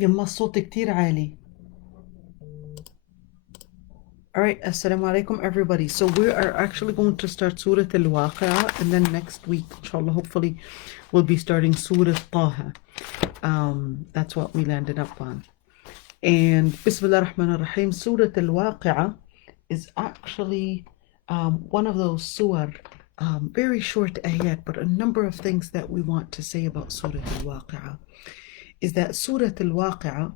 يما الصوت كتير عالي. Alright, assalamu alaikum everybody. So we are actually going to start Surah Al-Waqi'a, and then next week, inshallah, hopefully, we'll be starting Surah Taha. That's what we landed up on. And Bismillah ar-Rahman ar-Rahim, Surah Al-Waqi'a is actually one of those surah, very short ayat, but a number of things that we want to say about Surah Al-Waqi'a is that Surah Al-Waqi'a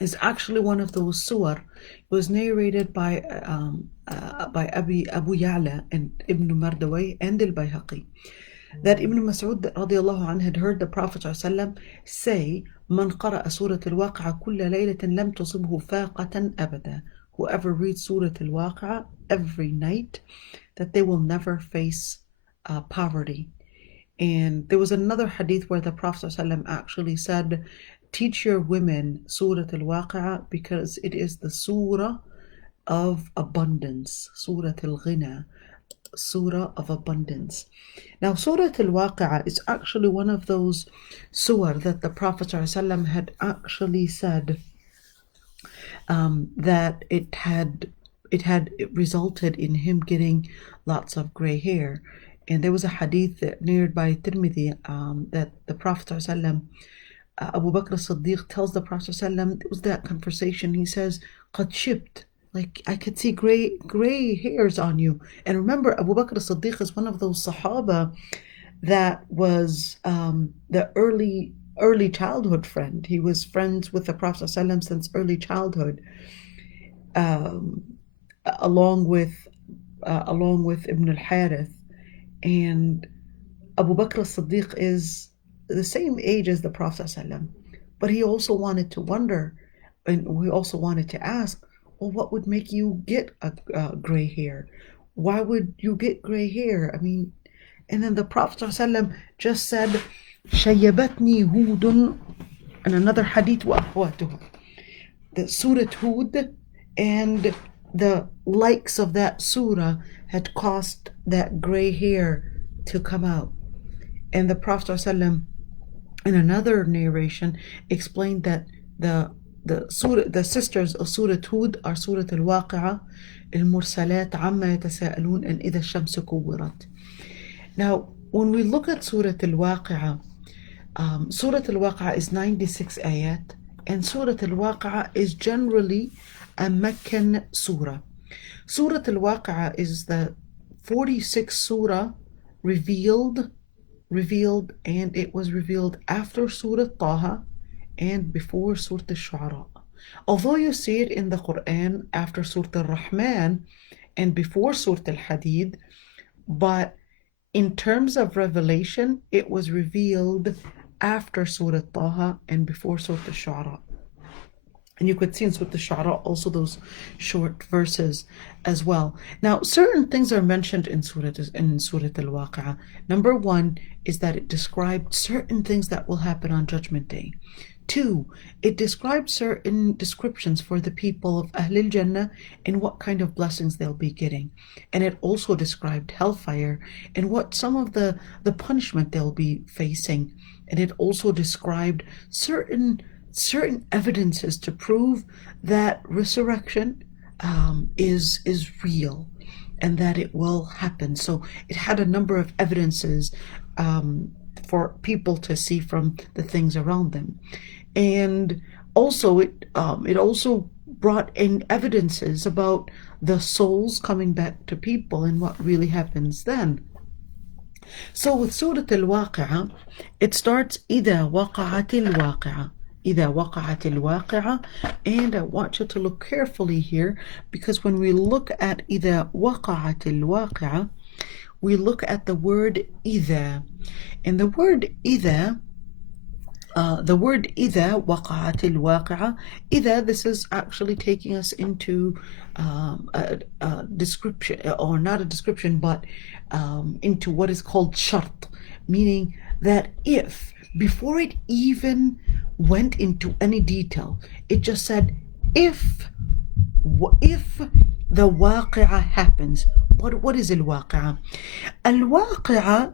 is actually one of those surah. It was narrated by Abu Ya'la and Ibn Mardaway and al-Bayhaqi, that Ibn Mas'ud radiallahu anhu had heard the Prophet ﷺ say, "Man qara'a Surah Al-Waqi'a kulla laylatin lam tusibhu faqatan abada." Whoever reads Surah Al-Waqi'a every night, that they will never face poverty. And there was another hadith where the Prophet ﷺ actually said, teach your women Surah Al-Waqi'a because it is the surah of abundance, Surah Al-Ghina, surah of abundance. Now, Surah Al-Waqi'a is actually one of those surah that the Prophet ﷺ had actually said that it resulted in him getting lots of gray hair. And there was a hadith that narrated by Tirmidhi that the Prophet ﷺ, Abu Bakr as-Siddiq tells the Prophet ﷺ, it was that conversation, he says, "Qad shibt," like I could see gray hairs on you. And remember, Abu Bakr as-Siddiq is one of those Sahaba that was the early childhood friend. He was friends with the Prophet ﷺ since early childhood, along with Ibn al-Harith. And Abu Bakr as-Siddiq is the same age as the Prophet ﷺ, but he also wanted to wonder, and we also wanted to ask, well, what would make you get a gray hair? Why would you get gray hair? I mean, and then the Prophet ﷺ just said, "Shayyabatni Hudun," and another hadith, وأخواتها, the Surah Hud and the likes of that surah had caused that gray hair to come out. And the Prophet ﷺ, in another narration, explained that the sisters of Surah Hud are Surah Al-Waqi'a, Al-Mursalat, Amma Yatasa'alun, and Idha Shamsu Kuwirat. Now, when we look at Surah Al-Waqi'a, Surah Al-Waqi'a is 96 ayat, and Surah Al-Waqi'a is generally a Meccan surah. Surah Al-Waqi'a is the 46th surah revealed, and it was revealed after Surah Taha and before Surah Al-Shu'ara. Although you see it in the Quran after Surah Al-Rahman and before Surah Al-Hadid, but in terms of revelation, it was revealed after Surah Taha and before Surah Al-Shu'ara. And you could see in Surah Al-Shu'ara also those short verses as well. Now, certain things are mentioned in Surah Al-Waqi'a. Number one is that it described certain things that will happen on Judgment Day. Two, it described certain descriptions for the people of Ahlul Jannah and what kind of blessings they'll be getting. And it also described hellfire and what some of the punishment they'll be facing. And it also described certain evidences to prove that resurrection is real and that it will happen. So it had a number of evidences for people to see from the things around them. And also it also brought in evidences about the souls coming back to people and what really happens then. So with Surah Al-Waqi'a, it starts إِذَا وَقَعَتِ الْوَاقِعَةِ, إِذَا وَقَعَتِ الْوَاقِعَةِ, and I want you to look carefully here, because when we look at إِذَا وَقَعَتِ الْوَاقِعَةِ, we look at the word إِذَا, and the word إِذَا وَقَعَتِ الْوَاقِعَةِ, إِذَا, this is actually taking us into a description, or not a description, but into what is called shart, meaning that if, before it even went into any detail, it just said, if the waqi'ah happens. What is al-waqi'ah? Al-waqi'ah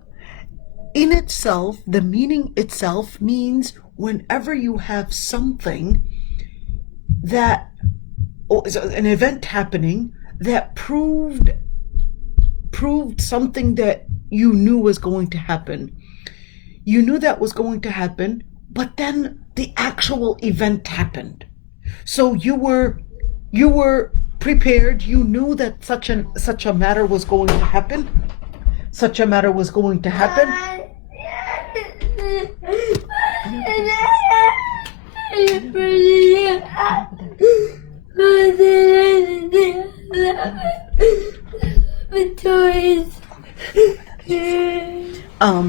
in itself, the meaning itself means whenever you have something that, an event happening that proved something that you knew was going to happen. You knew that was going to happen, but then the actual event happened. So you were prepared. You knew that such a matter was going to happen. Such a matter was going to happen.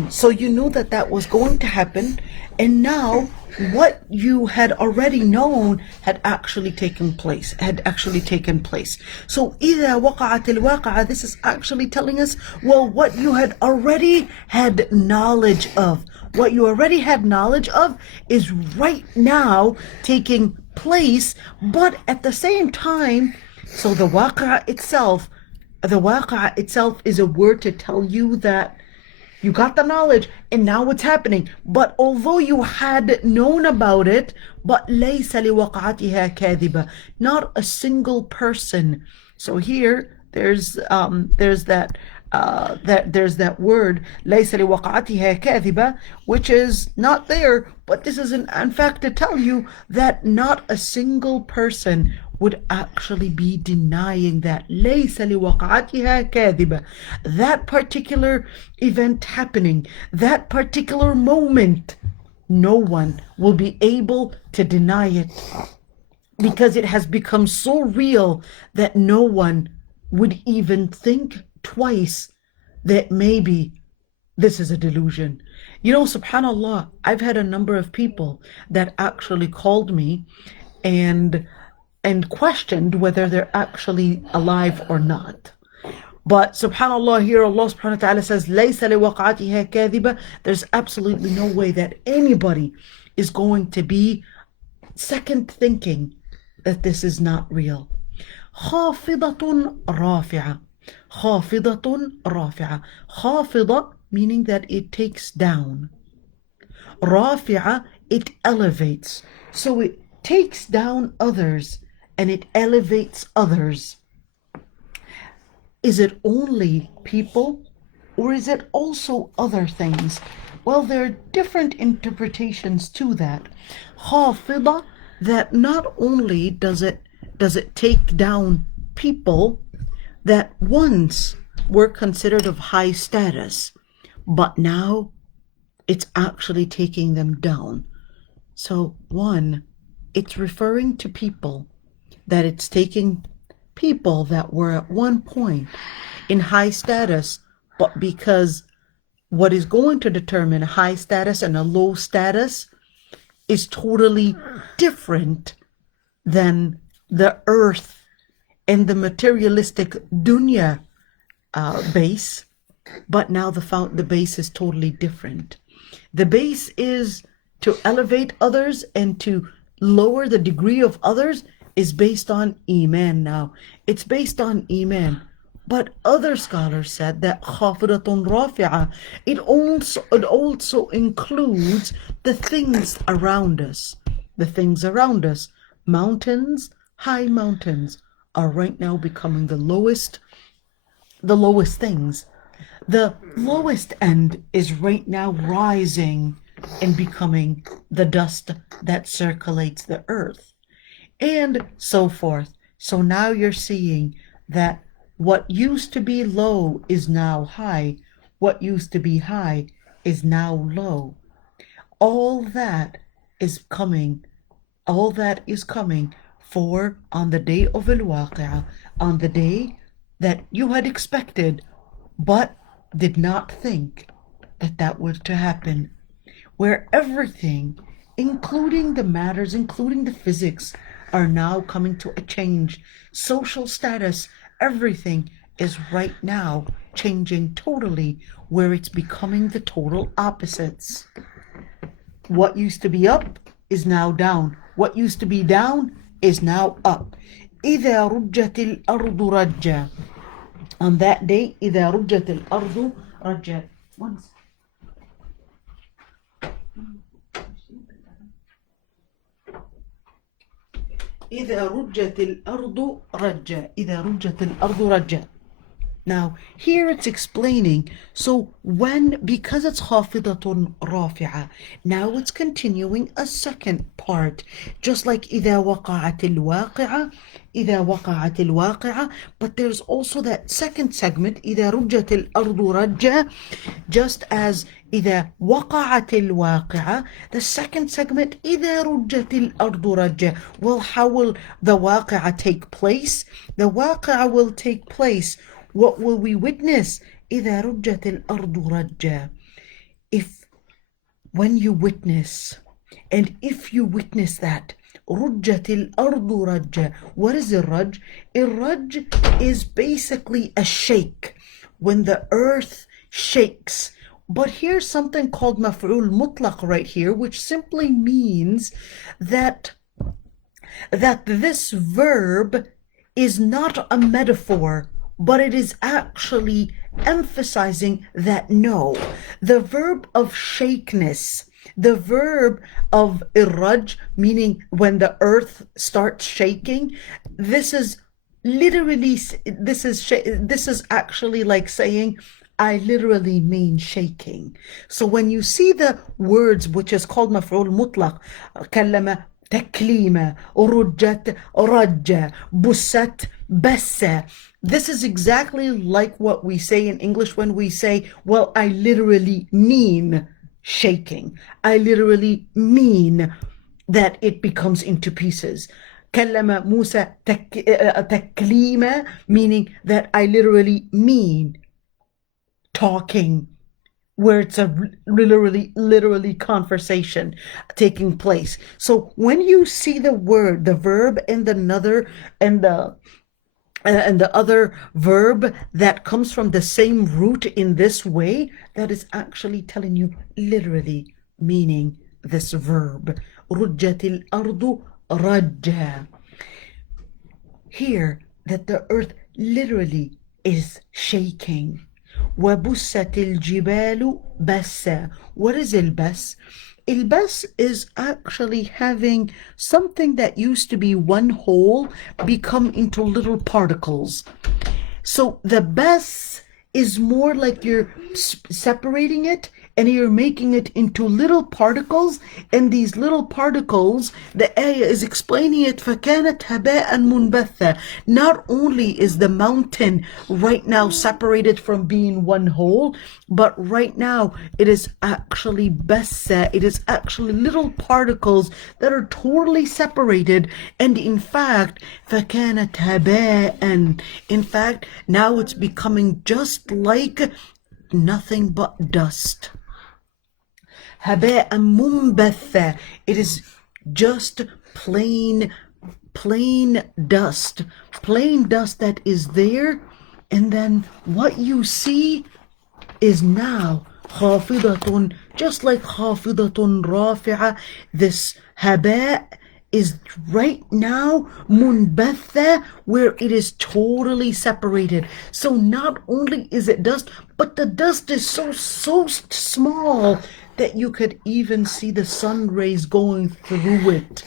So you knew that was going to happen, and now what you had already known had actually taken place. So إِذَا وَقَعَتِ الْوَاقِعَةِ, this is actually telling us, well, what you had already had knowledge of. What you already had knowledge of is right now taking place, but at the same time, so the Waqi'a itself is a word to tell you that you got the knowledge and now it's happening. But although you had known about it, but لَيْسَ لِوَقْعَتِهَا كَاذِبَةٌ, not a single person. So here there's that word لَيْسَ لِوَقْعَتِهَا كَاذِبَةٌ, which is not there, but this is in fact to tell you that not a single person would actually be denying that. لَيْسَ لِوَقْعَتِهَا كَاذِبَةٌ, that particular event happening, that particular moment, no one will be able to deny it, because it has become so real that no one would even think twice that maybe this is a delusion. You know, subhanallah, I've had a number of people that actually called me and questioned whether they're actually alive or not. But subhanallah, here Allah subhanahu wa ta'ala says, لَيْسَ لِوَقْعَتِهَا كَاذِبَةٌ. There's absolutely no way that anybody is going to be second thinking that this is not real. خَافِضَةٌ رَافِعَةٌ. خَافِضَةٌ رَافِعَةٌ. خَافِضَة meaning that it takes down. رَافِعَةٌ, it elevates. So it takes down others and it elevates others. Is it only people, or is it also other things? Well, there are different interpretations to that. خافضة, that not only does it take down people that once were considered of high status, but now it's actually taking them down. So one, it's referring to people, that it's taking people that were at one point in high status, but because what is going to determine a high status and a low status is totally different than the earth and the materialistic dunya base, but now the base is totally different. The base is to elevate others and to lower the degree of others is based on Iman now. It's based on Iman. But other scholars said that خَافِضَةٌ رَافِعَةٌ, it also includes the things around us. The things around us. Mountains, high mountains, are right now becoming the lowest things. The lowest end is right now rising and becoming the dust that circulates the earth, and so forth. So now you're seeing that what used to be low is now high. What used to be high is now low. All that is coming for on the day of al-Waqi'a, on the day that you had expected but did not think that was to happen, where everything, including the matters, including the physics, are now coming to a change. Social status, everything is right now changing totally, where it's becoming the total opposites. What used to be up is now down. What used to be down is now up. إِذَا رُجَّتِ الْأَرْضُ رَجًّا. On that day, إِذَا رُجَّتِ الْأَرْضُ رَجًّا. إذا رجت الأرض رجا. إذا رجت الأرض رجا. Now, here it's explaining, so when, because it's خافضة رافعة, now it's continuing a second part, just like إذا وقعت الواقعة, إذا وقعت الواقعة, but there's also that second segment, إذا رجت الأرض رجا, just as إذا وقعت الواقعة, the second segment, إذا رجت الأرض رجا. Well, how will the واقعة take place? The واقعة will take place. What will we witness? إذا رجت الأرض رجا. When you witness, and if you witness that, رجت الأرض رجا. What is الرج? الرج is basically a shake, when the earth shakes. But here's something called مفعول مطلق right here, which simply means that this verb is not a metaphor, but it is actually emphasizing that no, the verb of shakeness, the verb of irraj, meaning when the earth starts shaking, this is actually like saying, I literally mean shaking. So when you see the words, which is called مفعول مطلق, كلمة تكليمة, رجت رجة, بست بسة, this is exactly like what we say in English when we say, well, I literally mean shaking. I literally mean that it becomes into pieces. كلم موسى تكليمة, meaning that I literally mean talking, where it's a literally conversation taking place. So when you see the word, the verb, and the other verb that comes from the same root in this way, that is actually telling you literally meaning this verb. رجت الأرض رجا. Here, that the earth literally is shaking. وبست الجبال بسا. What is البس? البس is actually having something that used to be one whole become into little particles. So the bas is more like you're separating it and you're making it into little particles, and these little particles, the ayah is explaining it, فَكَانَتْ هَبَاءً مُنْبَثًّا. Not only is the mountain right now separated from being one whole, but right now it is actually bassa, it is actually little particles that are totally separated, and in fact, فَكَانَتْ هَبَاءً. In fact, now it's becoming just like nothing but dust. هباء منبثا. It is just plain dust. Plain dust that is there, and then what you see is now خافضة, just like خافضة رافعة. This هباء is right now munbatha, where it is totally separated. So not only is it dust, but the dust is so small that you could even see the sun rays going through it.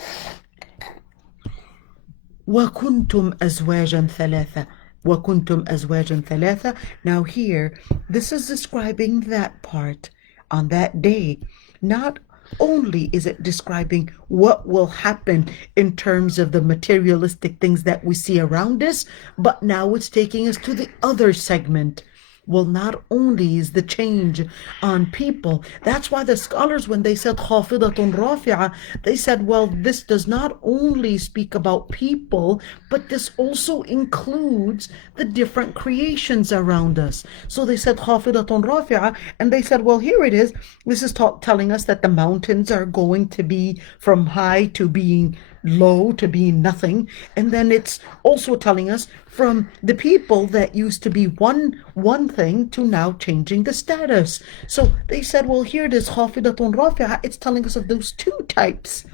وَكُنْتُمْ أَزْوَاجًا ثَلَاثًا. وَكُنْتُمْ أَزْوَاجًا ثَلَاثًا. Now here, this is describing that part on that day. Not only is it describing what will happen in terms of the materialistic things that we see around us, but now it's taking us to the other segment. Well, not only is the change on people, that's why the scholars, when they said خافضة رافعة, they said, well, this does not only speak about people, but this also includes the different creations around us. So they said خافضة رافعة, and they said, well, here it is. This is telling us that the mountains are going to be from high to being low to being nothing, and then it's also telling us from the people that used to be one thing to now changing the status. So they said, well, here it is خافضة رافعة. It's telling us of those two types,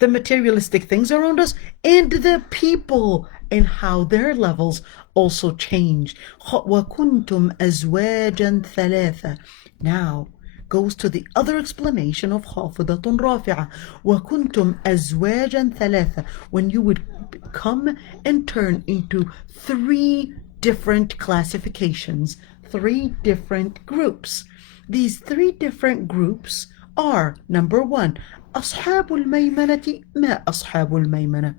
the materialistic things around us and the people and how their levels also change. وَكُنْتُمْ أَزْوَاجًا ثَلَاثًا. Now goes to the other explanation of خافضة رافعة. وكنتم أزواجا ثلاثة, when you would come and turn into three different classifications, three different groups. These three different groups are, number one, أصحاب الميمنة. ما أصحاب الميمنة?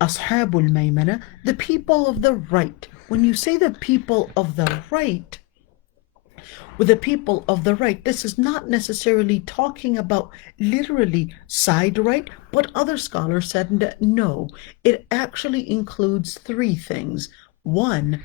أصحاب الميمنة, the people of the right. When you say the people of the right, with the people of the right, this is not necessarily talking about literally side right, but other scholars said that no, it actually includes three things. One,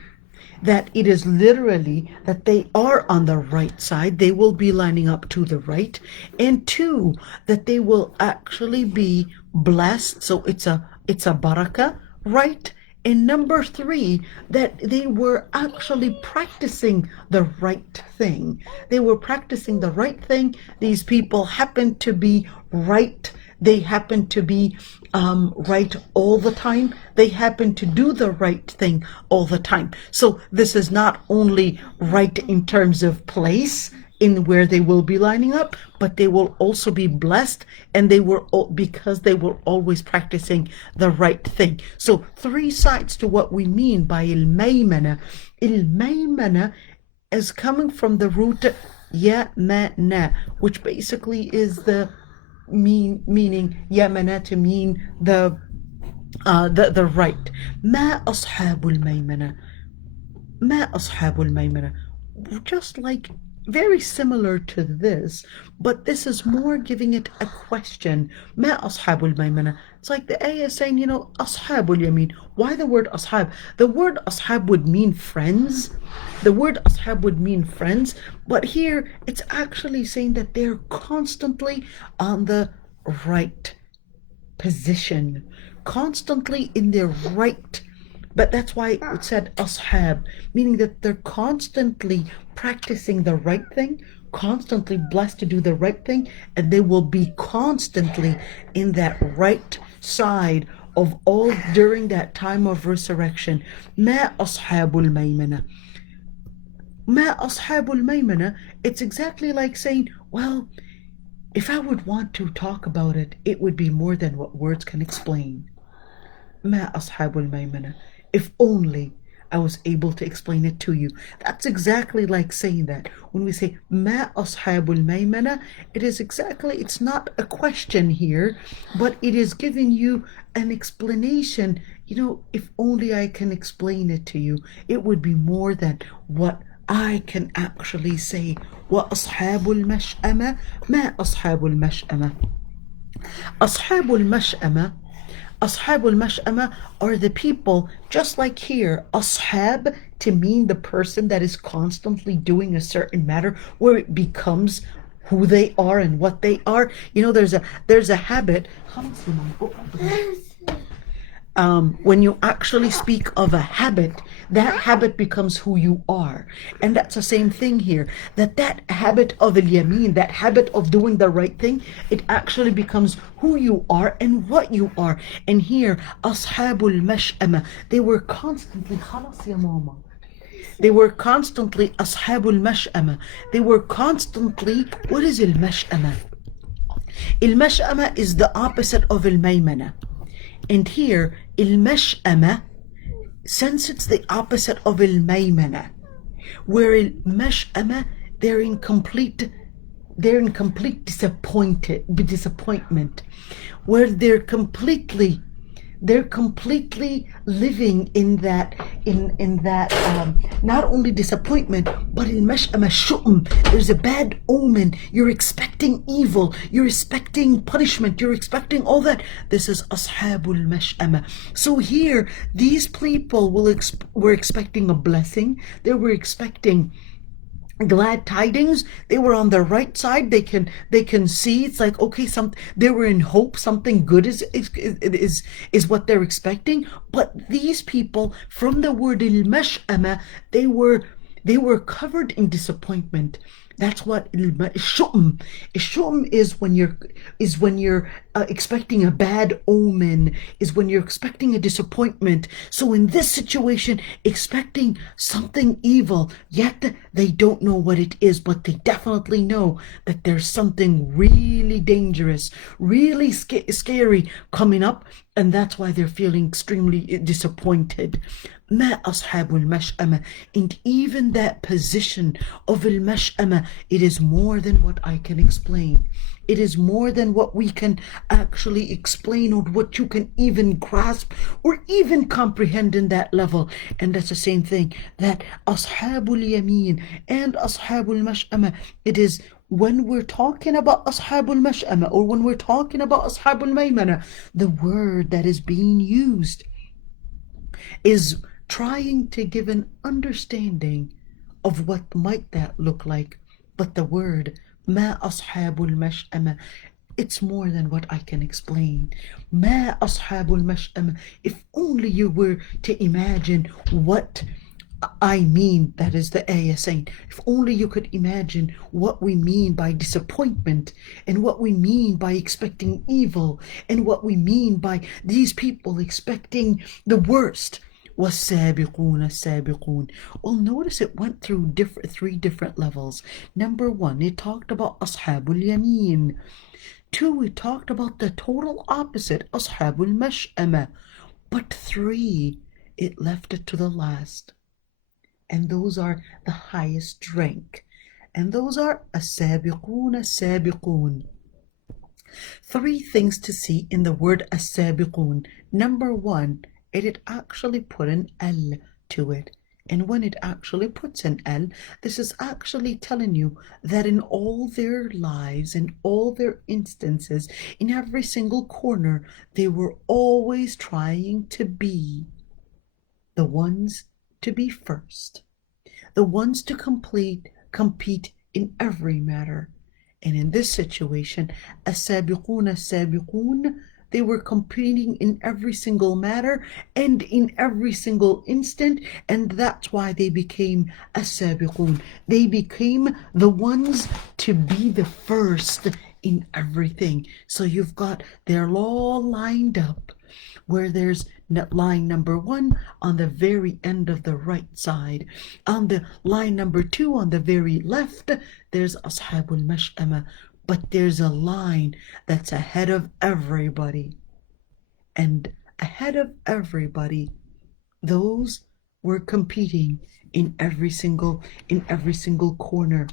that it is literally that they are on the right side, they will be lining up to the right. And two, that they will actually be blessed, so it's a barakah, right? And number three, that they were actually practicing the right thing. They were practicing the right thing. These people happened to be right. They happen to be right all the time. They happen to do the right thing all the time. So this is not only right in terms of place in where they will be lining up, but they will also be blessed, and they were because they were always practicing the right thing. So three sides to what we mean by al-maymana. Al-maymana is coming from the root yamana, which basically is the meaning yamana, to mean the right. ما أصحاب الميمنة. ما أصحاب الميمنة. Just like very similar to this, but this is more giving it a question. ما أصحاب الميمنة. It's like the ayah saying, أصحاب اليمين. Why the word أصحاب? The word أصحاب would mean friends. The word أصحاب would mean friends, but here it's actually saying that they're constantly on the right position, constantly in their right. But that's why it said ashab, meaning that they're constantly practicing the right thing, constantly blessed to do the right thing, and they will be constantly in that right side of all during that time of resurrection. ما أصحاب الميمنة. ما أصحاب الميمنة. It's exactly like saying, well, if I would want to talk about it, it would be more than what words can explain. ما أصحاب الميمنة. If only I was able to explain it to you. That's exactly like saying that. When we say ما أصحاب الميمنة, it is exactly, it's not a question here, but it is giving you an explanation. If only I can explain it to you, it would be more than what I can actually say. وأصحاب المشأمة. ما أصحاب المشأمة. أصحاب المشأمة. Ashab al-Mash'ama are the people, just like here, ashab to mean the person that is constantly doing a certain matter, where it becomes who they are and what they are. There's a habit. When you actually speak of a habit, that habit becomes who you are. And that's the same thing here, that habit of al-yameen, that habit of doing the right thing, it actually becomes who you are and what you are. And here, ashabul mash'ama, they were constantly, khalas ya mama. They were constantly, ashabul mash'ama, they were constantly, what is al-mash'ama? Al-mash'ama is the opposite of al-maymana. And here, al-mash'ama, since it's the opposite of al-maymana, where al-mash'ama, they're in complete disappointment, where they're completely living in that not only disappointment, but in mash'ama shu'um, there's a bad omen. You're expecting evil, you're expecting punishment, you're expecting all that. This is ashabul mash'ama. So here, these people were expecting a blessing. They were expecting glad tidings. They were on the right side. They can see, it's like, okay, they were in hope, something good is what they're expecting. But these people, from the word al-mash'ama, they were covered in disappointment. That's what الشؤم. الشؤم is when you're expecting a bad omen, is when you're expecting a disappointment. So in this situation, expecting something evil, yet they don't know what it is, but they definitely know that there's something really dangerous, really scary coming up, and that's why they're feeling extremely disappointed. ما أصحاب المشأمة. And even that position of المشأمة, it is more than what I can explain. It is more than what we can actually explain or what you can even grasp or even comprehend in that level. And that's the same thing that أصحاب اليمين and أصحاب المشأمة. It is when we're talking about أصحاب المشأمة or when we're talking about أصحاب الميمنة, the word that is being used is trying to give an understanding of what might that look like. But the word ما أصحاب المشأمة, it's more than what I can explain. ما أصحاب المشأمة. If only you were to imagine what I mean, that is the ayah saying, if only you could imagine what we mean by disappointment and what we mean by expecting evil and what we mean by these people expecting the worst. والسابقون السابقون. Well, notice it went through three different levels. Number one, it talked about أصحاب اليمين. Two, it talked about the total opposite, أصحاب المشأمة. But three, it left it to the last. And those are the highest rank. And those are السابقون السابقون. Three things to see in the word السابقون. Number one, it actually put an L to it. And when it actually puts an L, this is actually telling you that in all their lives, in all their instances, in every single corner, they were always trying to be the ones to be first, the ones to compete in every matter. And in this situation, السابقون السابقون, they were competing in every single matter and in every single instant, and that's why they became السابقون. They became the ones to be the first in everything. So you've got, they're all lined up, where there's line number one on the very end of the right side. On the line number two on the very left, there's أصحاب المشأمة. But there's a line that's ahead of everybody. And ahead of everybody, those were competing in every single corner.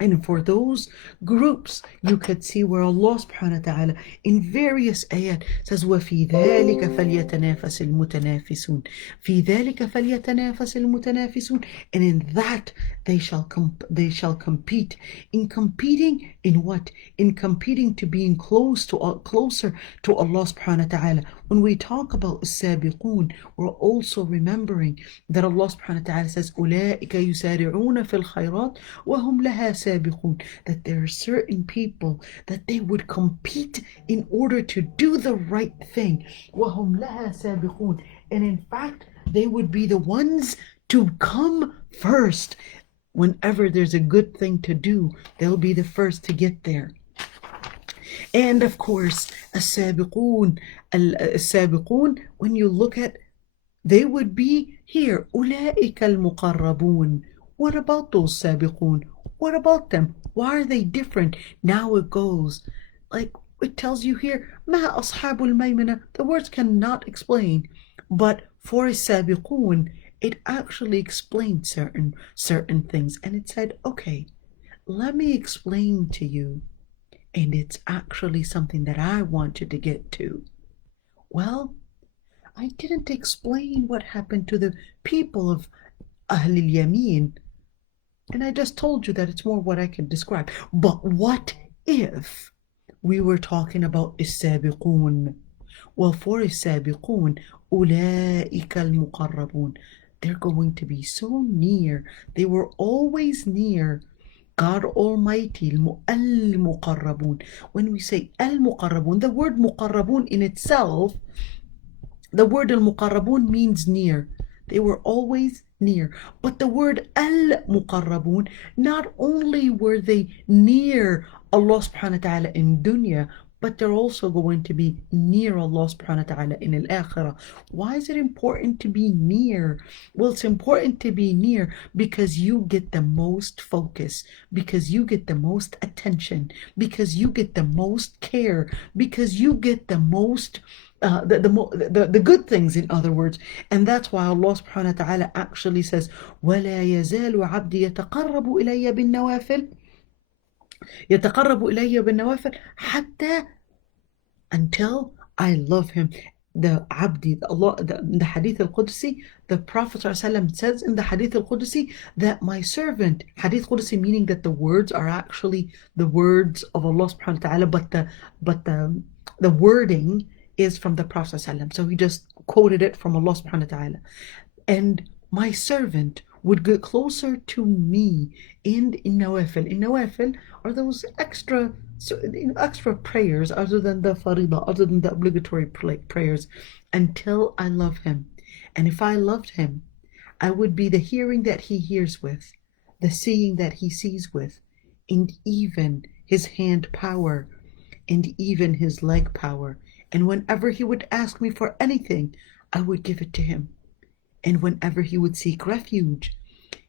And for those groups, you could see where Allah subhanahu wa ta'ala in various ayat says, وَفِي ذَلِكَ فَلْيَتَنَافَسِ الْمُتَنَافِسُونَ فِي ذَلِكَ فَلْيَتَنَافَسِ الْمُتَنَافِسُونَ. And in that they shall compete. In competing in what? In competing to being closer to Allah subhanahu wa ta'ala. When we talk about السابقون, we're also remembering that Allah subhanahu wa ta'ala says, أُولَٰئِكَ يُسَارِعُونَ فِي الْخَيْرَاتِ وَهُمْ لَهَا سَابِقُونَ. That there are certain people that they would compete in order to do the right thing. وَهُمْ لَهَا سَابِقُونَ. And in fact, they would be the ones to come first. Whenever there's a good thing to do, they'll be the first to get there. And of course, السابقون, when you look at, they would be here. أولئك المقربون. What about those سابقون? What about them? Why are they different? Now it goes, like it tells you here, ما أصحاب الميمنة. The words cannot explain. But for السابقون, it actually explained certain things. And it said, okay, let me explain to you. And it's actually something that I wanted to get to. Well, I didn't explain what happened to the people of Ahl al-Yamin. And I just told you that it's more what I can describe. But what if we were talking about السابقون? Well, for السابقون, أولئك المقربون. They're going to be so near. They were always near God Almighty. Al-Muqarrabun. When we say Al-Muqarrabun, the word Muqarrabun in itself, the word Al-Muqarrabun means near. They were always near. But the word al-muqarrabun, not only were they near Allah subhanahu wa ta'ala in dunya, but they're also going to be near Allah subhanahu wa ta'ala in al-akhirah. Why is it important to be near? Well, it's important to be near because you get the most focus, because you get the most attention, because you get the most care, because you get the most the good things, in other words. And that's why Allah subhanahu wa ta'ala actually says, وَلَا يَزَالُ عَبْدِي يَتَقَرَّبُ إِلَيَّ بِالنَّوَافِلِ يتقرب إلي بالنوافل حتى until I love him. The Abdi, the Hadith al-Qudsi, the Prophet ﷺ says in the Hadith al-Qudsi that my servant, Hadith Qudsi meaning that the words are actually the words of Allah subhanahu wa ta'ala, but the wording is from the Prophet ﷺ. So he just quoted it from Allah subhanahu wa ta'ala. And my servant would get closer to me in nawafil. In nawafil are those extra prayers other than the faridah, other than the obligatory prayers, until I love him. And if I loved him, I would be the hearing that he hears with, the seeing that he sees with, and even his hand power, and even his leg power. And whenever he would ask me for anything, I would give it to him. And whenever he would seek refuge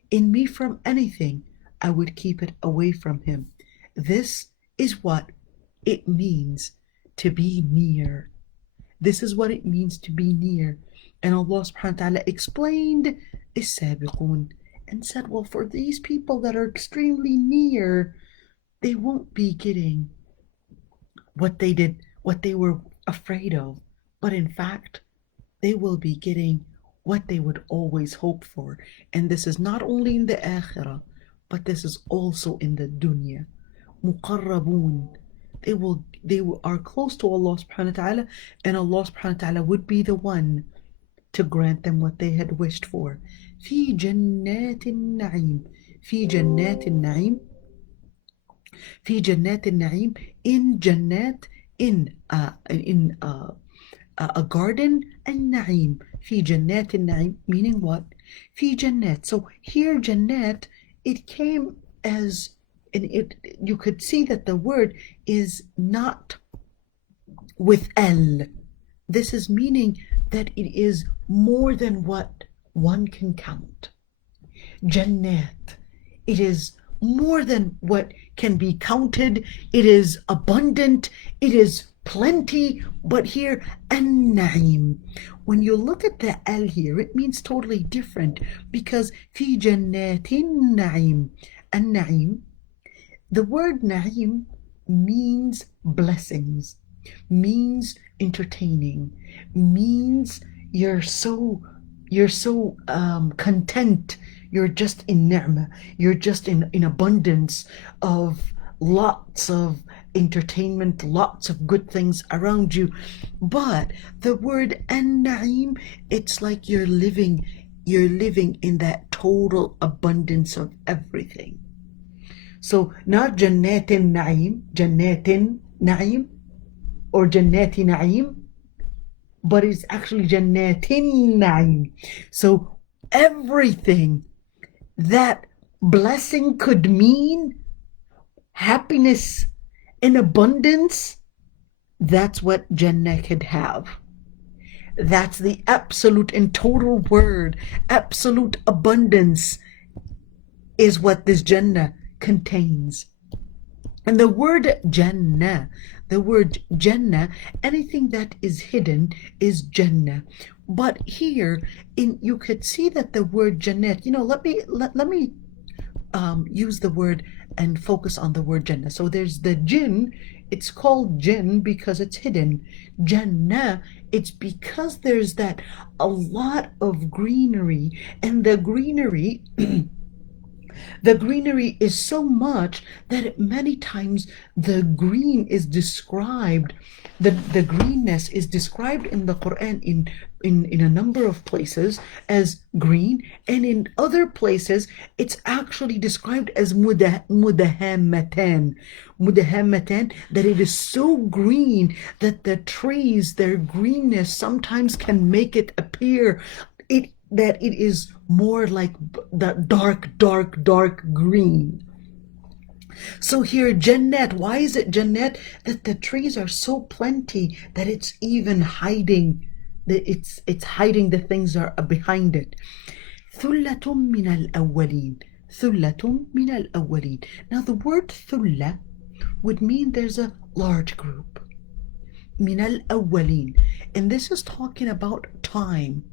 in me from anything, I would keep it away from him. This is what it means to be near. This is what it means to be near. And Allah subhanahu wa ta'ala explained السابقون and said, well, for these people that are extremely near, they won't be getting what they were afraid of, but in fact, they will be getting what they would always hope for. And this is not only in the akhirah, but this is also in the dunya. Muqarrabun. They are close to Allah subhanahu wa ta'ala, and Allah subhanahu wa ta'ala would be the one to grant them what they had wished for. في جنات النعيم. في جنات النعيم. في جنات النعيم. In jannat, in a garden, and na'im. في جنات النعيم, meaning what? في جنات. So here jannat, it came as, and you could see that the word is not with al. This is meaning that it is more than what one can count. Jannat, it is more than what can be counted. It is abundant. It is plenty. But here, an-na'im. When you look at the al here, it means totally different, because fi jannatin na'im. An-na'im, the word na'im means blessings, means entertaining, means you're so content, you're just in ni'mah, you're just in abundance of lots of entertainment, lots of good things around you. But the word an-na'im, it's like you're living in that total abundance of everything. So not jannatin na'im or jannati na'im, but it's actually jannatin na'im. So everything that blessing could mean, happiness and abundance, that's what Jannah could have. That's the absolute and total word. Absolute abundance is what this Jannah contains. And the word Jannah, anything that is hidden is Jannah. But here, you could see that the word Jannat, let me use the word and focus on the word Jannah. So there's the jinn. It's called jinn because it's hidden. Jannah, it's because there's a lot of greenery, and the greenery the greenery is so much that many times the green is described, the greenness is described in the Quran in a number of places as green, and in other places it's actually described as mudahammatan, that it is so green that the trees, their greenness sometimes can make it appear that it is more like the dark green. So here, Jannat, why is it Jannat? That the trees are so plenty that it's even hiding, it's hiding the things that are behind it. ثُلَّةٌ مِّنَ الْأَوَّلِينَ. ثُلَّةٌ مِّنَ الْأَوَّلِينَ. Now the word thulla would mean there's a large group. مِّنَ الْأَوَّلِينَ. And this is talking about time.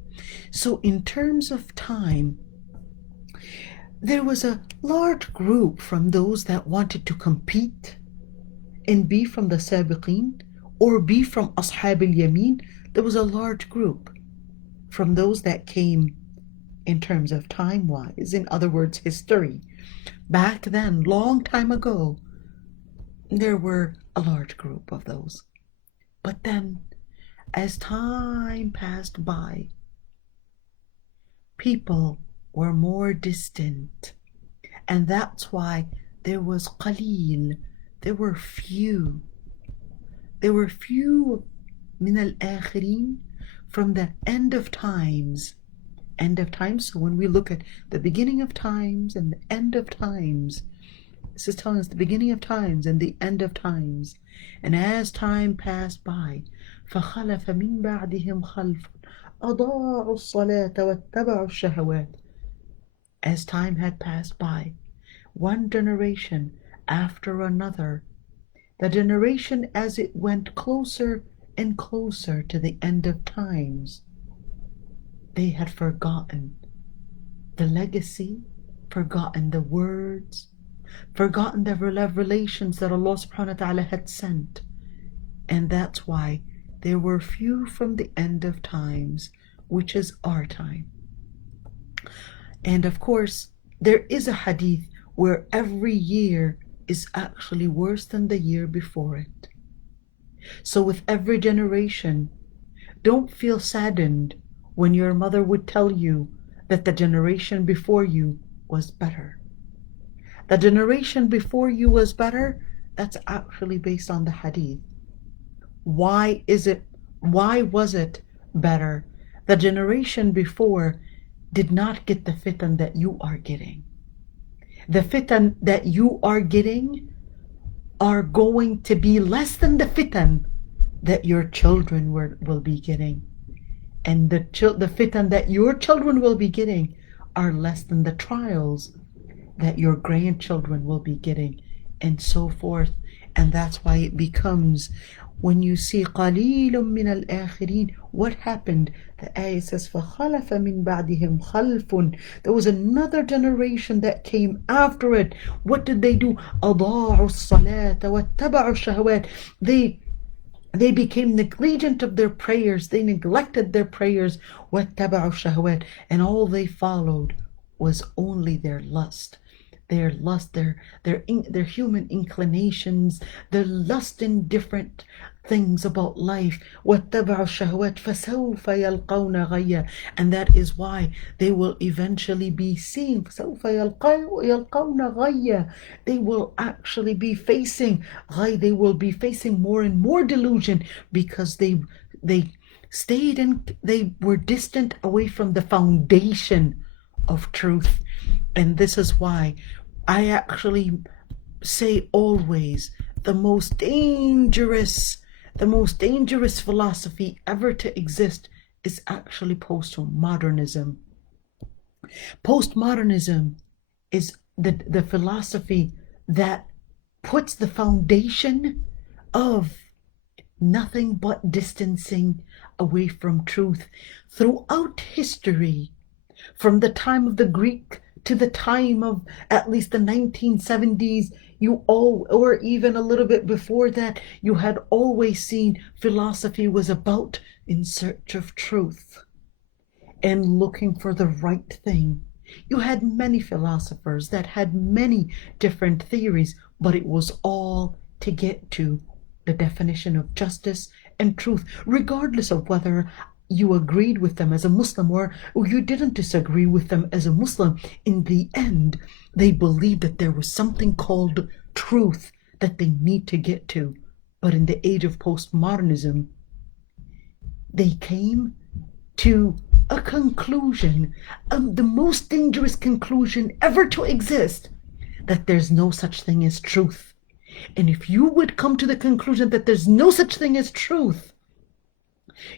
So in terms of time, there was a large group from those that wanted to compete and be from the Sabiqeen or be from Ashab al-Yamin. There was a large group from those that came in terms of time-wise, in other words, history. Back then, long time ago, there were a large group of those. But then, as time passed by, people were more distant. And that's why there was qaleel, there were few. There were few min al-akhirin, from the end of times. End of times, so when we look at the beginning of times and the end of times, this is telling us the beginning of times and the end of times. And as time passed by, فَخَلَفَ مِن بَعْدِهِمْ خَلْفٌ أَضَاعُوا الصَّلَاةَ وَاتَّبَعُوا الشَّهَوَاتِ. As time had passed by, one generation after another, the generation as it went closer and closer to the end of times, they had forgotten the legacy, forgotten the words, forgotten the revelations that Allah subhanahu wa ta'ala had sent. And that's why there were few from the end of times, which is our time. And of course, there is a hadith where every year is actually worse than the year before it. So with every generation, don't feel saddened when your mother would tell you that the generation before you was better. The generation before you was better, that's actually based on the hadith. Why was it better? The generation before did not get the fitan that you are getting. The fitan that you are getting are going to be less than the fitan that your children will be getting. And the fitan that your children will be getting are less than the trials that your grandchildren will be getting, and so forth. And that's why it becomes, when you see قَلِيلٌ مِّنَ الْآخِرِينَ, what happened? The ayah says, فَخَلَفَ مِن بَعْدِهِمْ خَلْفٌ. There was another generation that came after it. What did they do? أَضَاعُوا الصَّلَاةَ وَاتَّبَعُوا الشَّهَوَاتِ. They became negligent of their prayers. They neglected their prayers. وَاتَّبَعُوا الشَّهَوَاتِ. And all they followed was only their lust. Their lust, their human inclinations, their lust in different things about life. وَاتَّبَعُوا الشَّهَوَاتِ فَسَوْفَ يَلْقَوْنَ غَيًّا. And that is why they will eventually be seeing, فَسَوْفَ يَلْقَوْنَ غَيًّا. They will actually be facing they will be facing more and more delusion, because they stayed and they were distant away from the foundation of truth. And this is why I actually say always, the most dangerous philosophy ever to exist is actually postmodernism. Postmodernism is the philosophy that puts the foundation of nothing but distancing away from truth. Throughout history, from the time of the Greek to the time of at least the 1970s, or even a little bit before that, you had always seen philosophy was about in search of truth and looking for the right thing. You had many philosophers that had many different theories, but it was all to get to the definition of justice and truth, regardless of whether you agreed with them as a Muslim or you didn't disagree with them as a Muslim. In the end, they believed that there was something called truth that they need to get to. But in the age of postmodernism, they came to a conclusion, the most dangerous conclusion ever to exist, that there's no such thing as truth. And if you would come to the conclusion that there's no such thing as truth,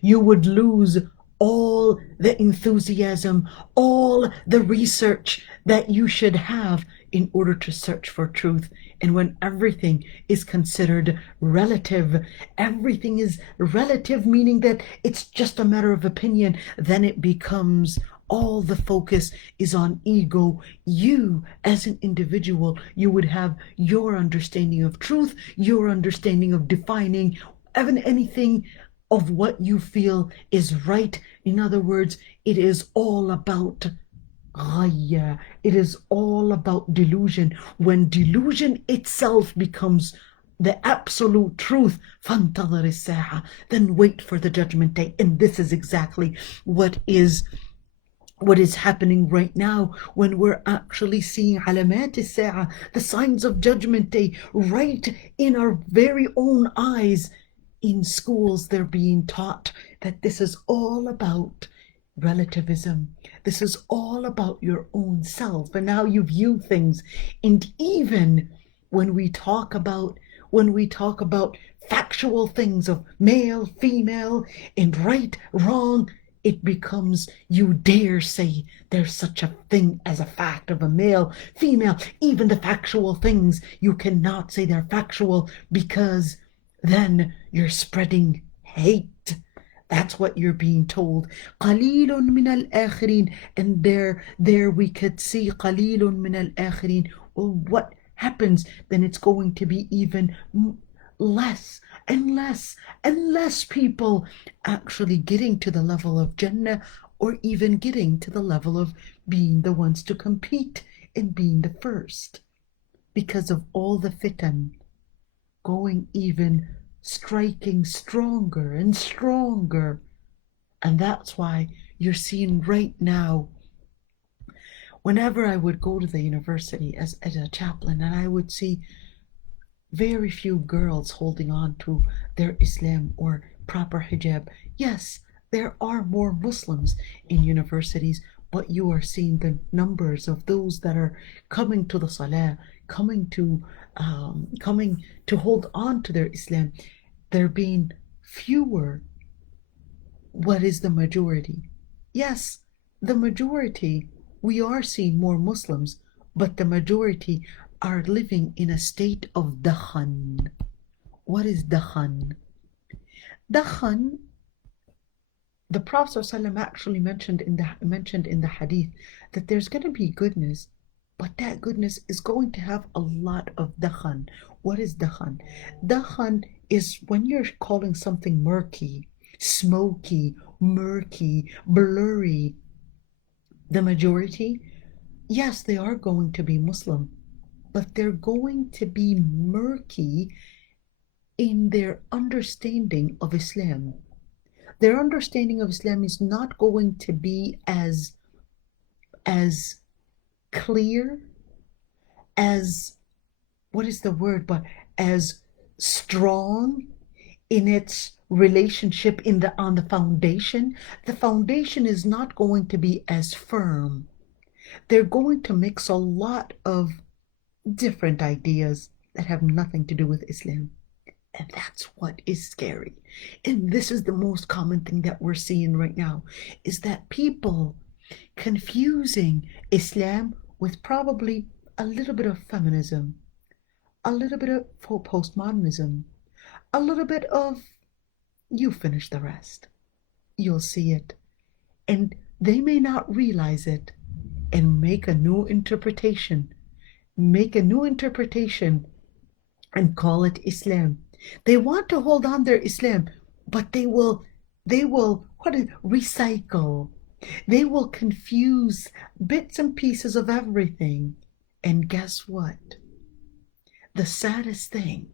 you would lose all the enthusiasm, all the research that you should have in order to search for truth. And when everything is considered relative, everything is relative, meaning that it's just a matter of opinion, then it becomes all the focus is on ego. You, as an individual, you would have your understanding of truth, your understanding of defining even anything of what you feel is right. In other words, it is all about ghaya. It is all about delusion. When delusion itself becomes the absolute truth, فانتظر الساعة, then wait for the judgment day. And this is exactly what is happening right now, when we're actually seeing alamat as-sa'a, the signs of judgment day, right in our very own eyes. In schools, they're being taught that this is all about relativism. This is all about your own self and how you view things. And even when we talk about factual things of male, female, and right, wrong, it becomes, you dare say there's such a thing as a fact of a male, female. Even the factual things, you cannot say they're factual, because then you're spreading hate. That's what you're being told. قليل من الآخرين. And there we could see قليل من الآخرين. Well, what happens? Then it's going to be even less and less and less people actually getting to the level of Jannah, or even getting to the level of being the ones to compete and being the first, because of all the fitan going even striking stronger and stronger. And that's why you're seeing right now, whenever I would go to the university as a chaplain, and I would see very few girls holding on to their Islam or proper hijab. Yes, there are more Muslims in universities, but you are seeing the numbers of those that are coming to the salah, coming to hold on to their Islam. There being fewer. What is the majority? Yes, the majority, we are seeing more Muslims, but the majority are living in a state of dakhan. What is dakhan? Dakhan, the Prophet ﷺ actually mentioned in the hadith that there's going to be goodness, but that goodness is going to have a lot of dakhan. What is dakhan? Dakhan is when you're calling something murky, smoky, murky, blurry. The majority, yes, they are going to be Muslim, but they're going to be murky in their understanding of Islam. Their understanding of Islam is not going to be as clear, as, what is the word, but as strong in its relationship on the foundation. The foundation is not going to be as firm. They're going to mix a lot of different ideas that have nothing to do with Islam. And that's what is scary. And this is the most common thing that we're seeing right now, is that people confusing Islam with probably a little bit of feminism, a little bit of postmodernism, a little bit of, you finish the rest. You'll see it. And they may not realize it and make a new interpretation and call it Islam. They want to hold on their Islam, but they will recycle. They will confuse bits and pieces of everything. And guess what? The saddest thing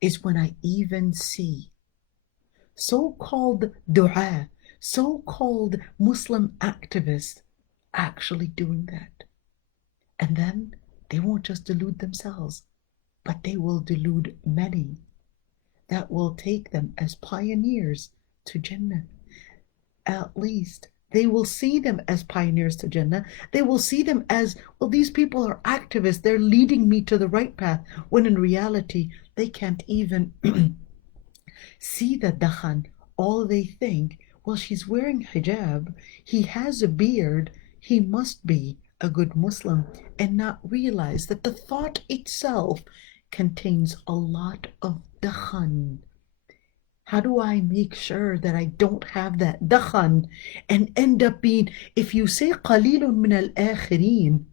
is when I even see so-called dua, so-called Muslim activists actually doing that. And then they won't just delude themselves, but they will delude many that will take them as pioneers to Jannah. At least They will see them as pioneers to Jannah. They will see them as, well, these people are activists. They're leading me to the right path. When in reality, they can't even see the dakhan. All they think, well, she's wearing hijab. He has a beard. He must be a good Muslim, and not realize that the thought itself contains a lot of dakhan. How do I make sure that I don't have that dakhan and end up being, if you say qalilun min al-akhirin,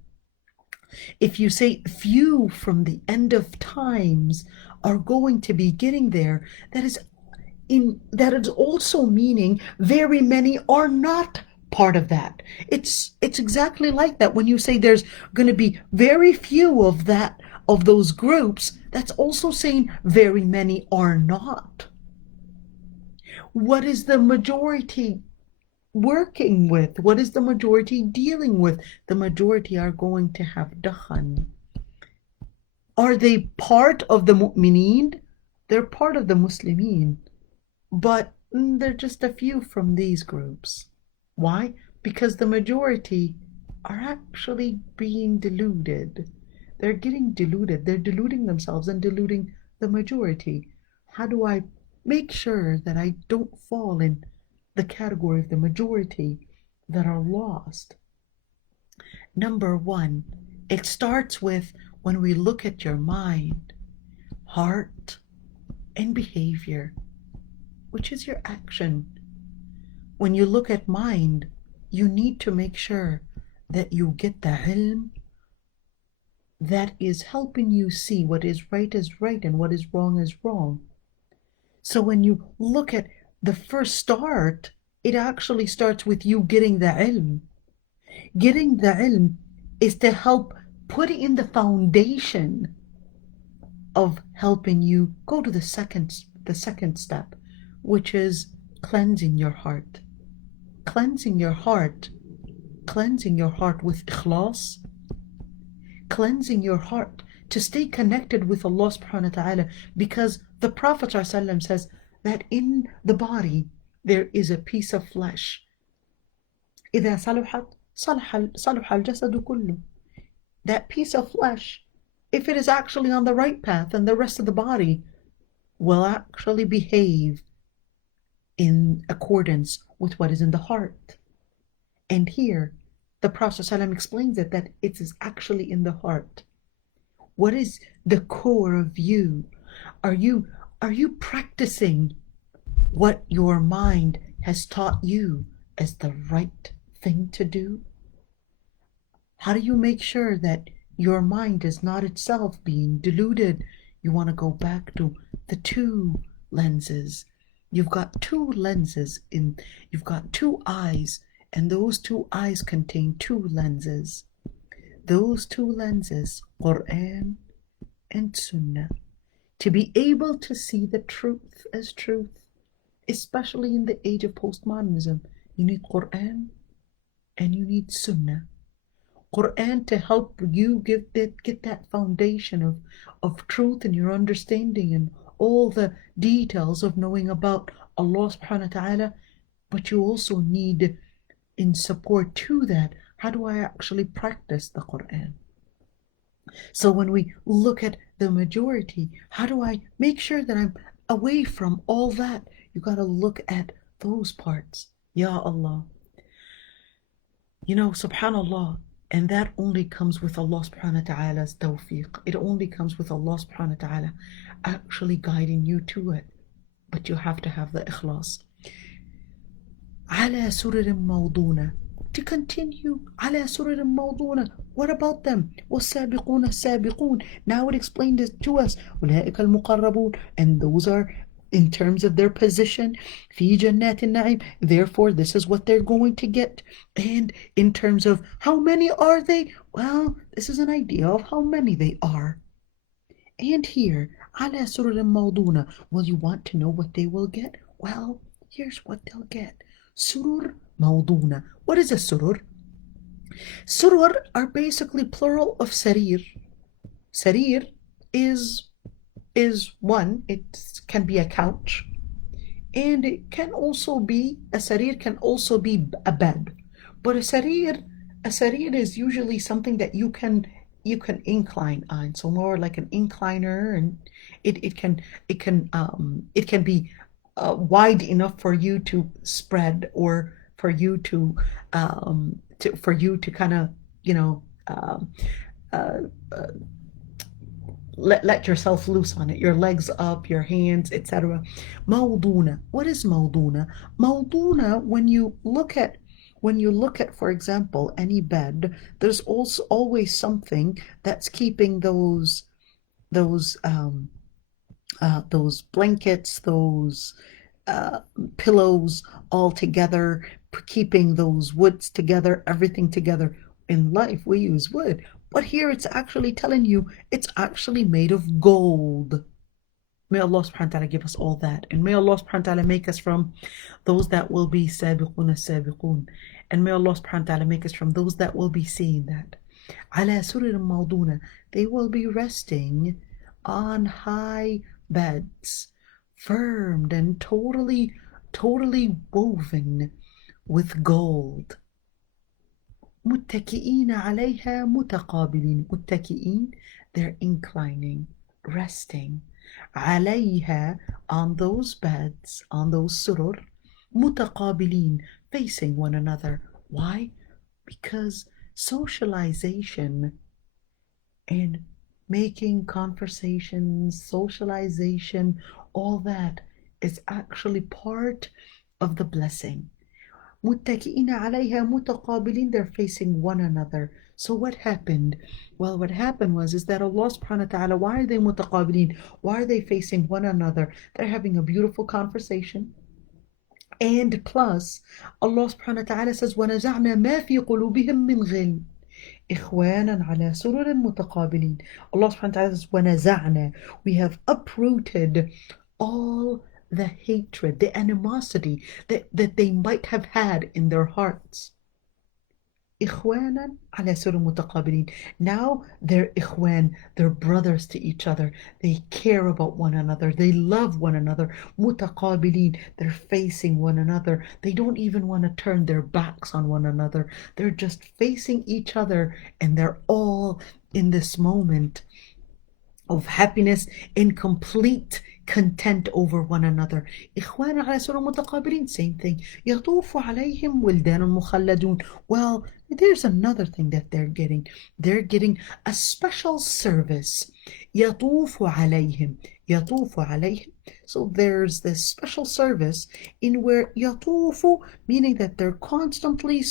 if you say few from the end of times are going to be getting there, that is also meaning very many are not part of that. It's exactly like that. When you say there's going to be very few of those groups, that's also saying very many are not. What is the majority working with? What is the majority dealing with? The majority are going to have dakhan. Are they part of the mu'mineen? They're part of the Muslimin, but they're just a few from these groups. Why? Because the majority are actually being deluded. They're getting deluded. They're deluding themselves and deluding the majority. How do I make sure that I don't fall in the category of the majority that are lost? Number one, it starts with when we look at your mind, heart, and behavior, which is your action. When you look at mind, you need to make sure that you get the ilm that is helping you see what is right and what is wrong. So when you look at the first start, it actually starts with you getting the ilm. Getting the ilm is to help put in the foundation of helping you go to the second step, which is cleansing your heart. Cleansing your heart with ikhlas, cleansing your heart to stay connected with Allah subhanahu wa ta'ala, because the Prophet ﷺ says that in the body there is a piece of flesh. إذا صلحت صلح الجسد كله. That piece of flesh, if it is actually on the right path, then the rest of the body will actually behave in accordance with what is in the heart. And here, the Prophet ﷺ explains it, that it is actually in the heart. What is the core of you? Are you practicing what your mind has taught you as the right thing to do? How do you make sure that your mind is not itself being deluded? You want to go back to the two lenses. You've got two lenses you've got two eyes, and those two eyes contain two lenses. Those two lenses, Quran and Sunnah. To be able to see the truth as truth, especially in the age of postmodernism, you need Quran and you need Sunnah. Quran to help you get that foundation of truth and your understanding and all the details of knowing about Allah subhanahu wa ta'ala, but you also need, in support to that, how do I actually practice the Quran? So when we look at the majority, how do I make sure that I'm away from all that? You got to look at those parts. Ya Allah. You know, subhanallah, and that only comes with Allah subhanahu wa ta'ala's tawfiq. It only comes with Allah subhanahu wa ta'ala actually guiding you to it. But you have to have the ikhlas. على سرر موضونة. To continue, على سرر موضونة. What about them? والسابقون السابقون. Now it explained it to us. أولئك المقربون. And those are in terms of their position. في جنات النعيم. Therefore, this is what they're going to get. And in terms of how many are they? Well, this is an idea of how many they are. And here, على سرر موضونة. Well, you want to know what they will get? Well, here's what they'll get. Surur mawduna. What is a surur? Surur are basically plural of sarir. Sarir is one. It can be a couch. And it can also be, a sarir can also be a bed. But a sarir is usually something that you can incline on. So more like an incliner, and it can be wide enough for you to spread, or for you to kind of, you know, uh, let yourself loose on it, your legs up, your hands, etc. موضونة. What is موضونة? موضونة, when you look at, for example, any bed, there's also always something that's keeping those blankets, those uh, pillows all together, keeping those woods together, everything together. In life, we use wood, but here it's actually telling you it's actually made of gold. May Allah subhanahu wa ta'ala give us all that. And may Allah subhanahu wa ta'ala make us from those that will be sabiqun as-sabiqun. And may Allah subhanahu wa ta'ala make us from those that will be seeing that. Ala surur mawduna. They will be resting on high beds, firmed and totally woven with gold. متكئين عليها متقابلين. متكئين, they're inclining, resting. عليها, on those beds, on those surur. متقابلين, facing one another. Why? Because socialization and making conversations, socialization, all that is actually part of the blessing. متكئين عليها متقابلين, they're facing one another. So what happened? Well, what happened is that Allah subhanahu wa ta'ala, why are they متقابلين? Why are they facing one another? They're having a beautiful conversation. And plus, Allah subhanahu wa ta'ala says, وَنَزَعْنَا مَا فِي قُلُوبِهِم مِّنْ غِلٍّ إِخْوَانًا عَلَى سُرُرٍ مُتَقَابِلِينَ. Allah subhanahu wa ta'ala says, وَنَزَعْنَا, we have uprooted all the hatred, the animosity that they might have had in their hearts. إخوانا على سر متقابلين. Now they're ikhwan, they're brothers to each other. They care about one another. They love one another. متقابلين, they're facing one another. They don't even want to turn their backs on one another. They're just facing each other, and they're all in this moment of happiness and complete content over one another. إخوان على سرر متقابلين, same thing. يطوف عليهم ولدان مخلدون. Well, there's another thing that they're getting. They're getting a special service. يطوف عليهم. يطوف عليهم. So there's this special service in where يطوف, meaning that they're constantly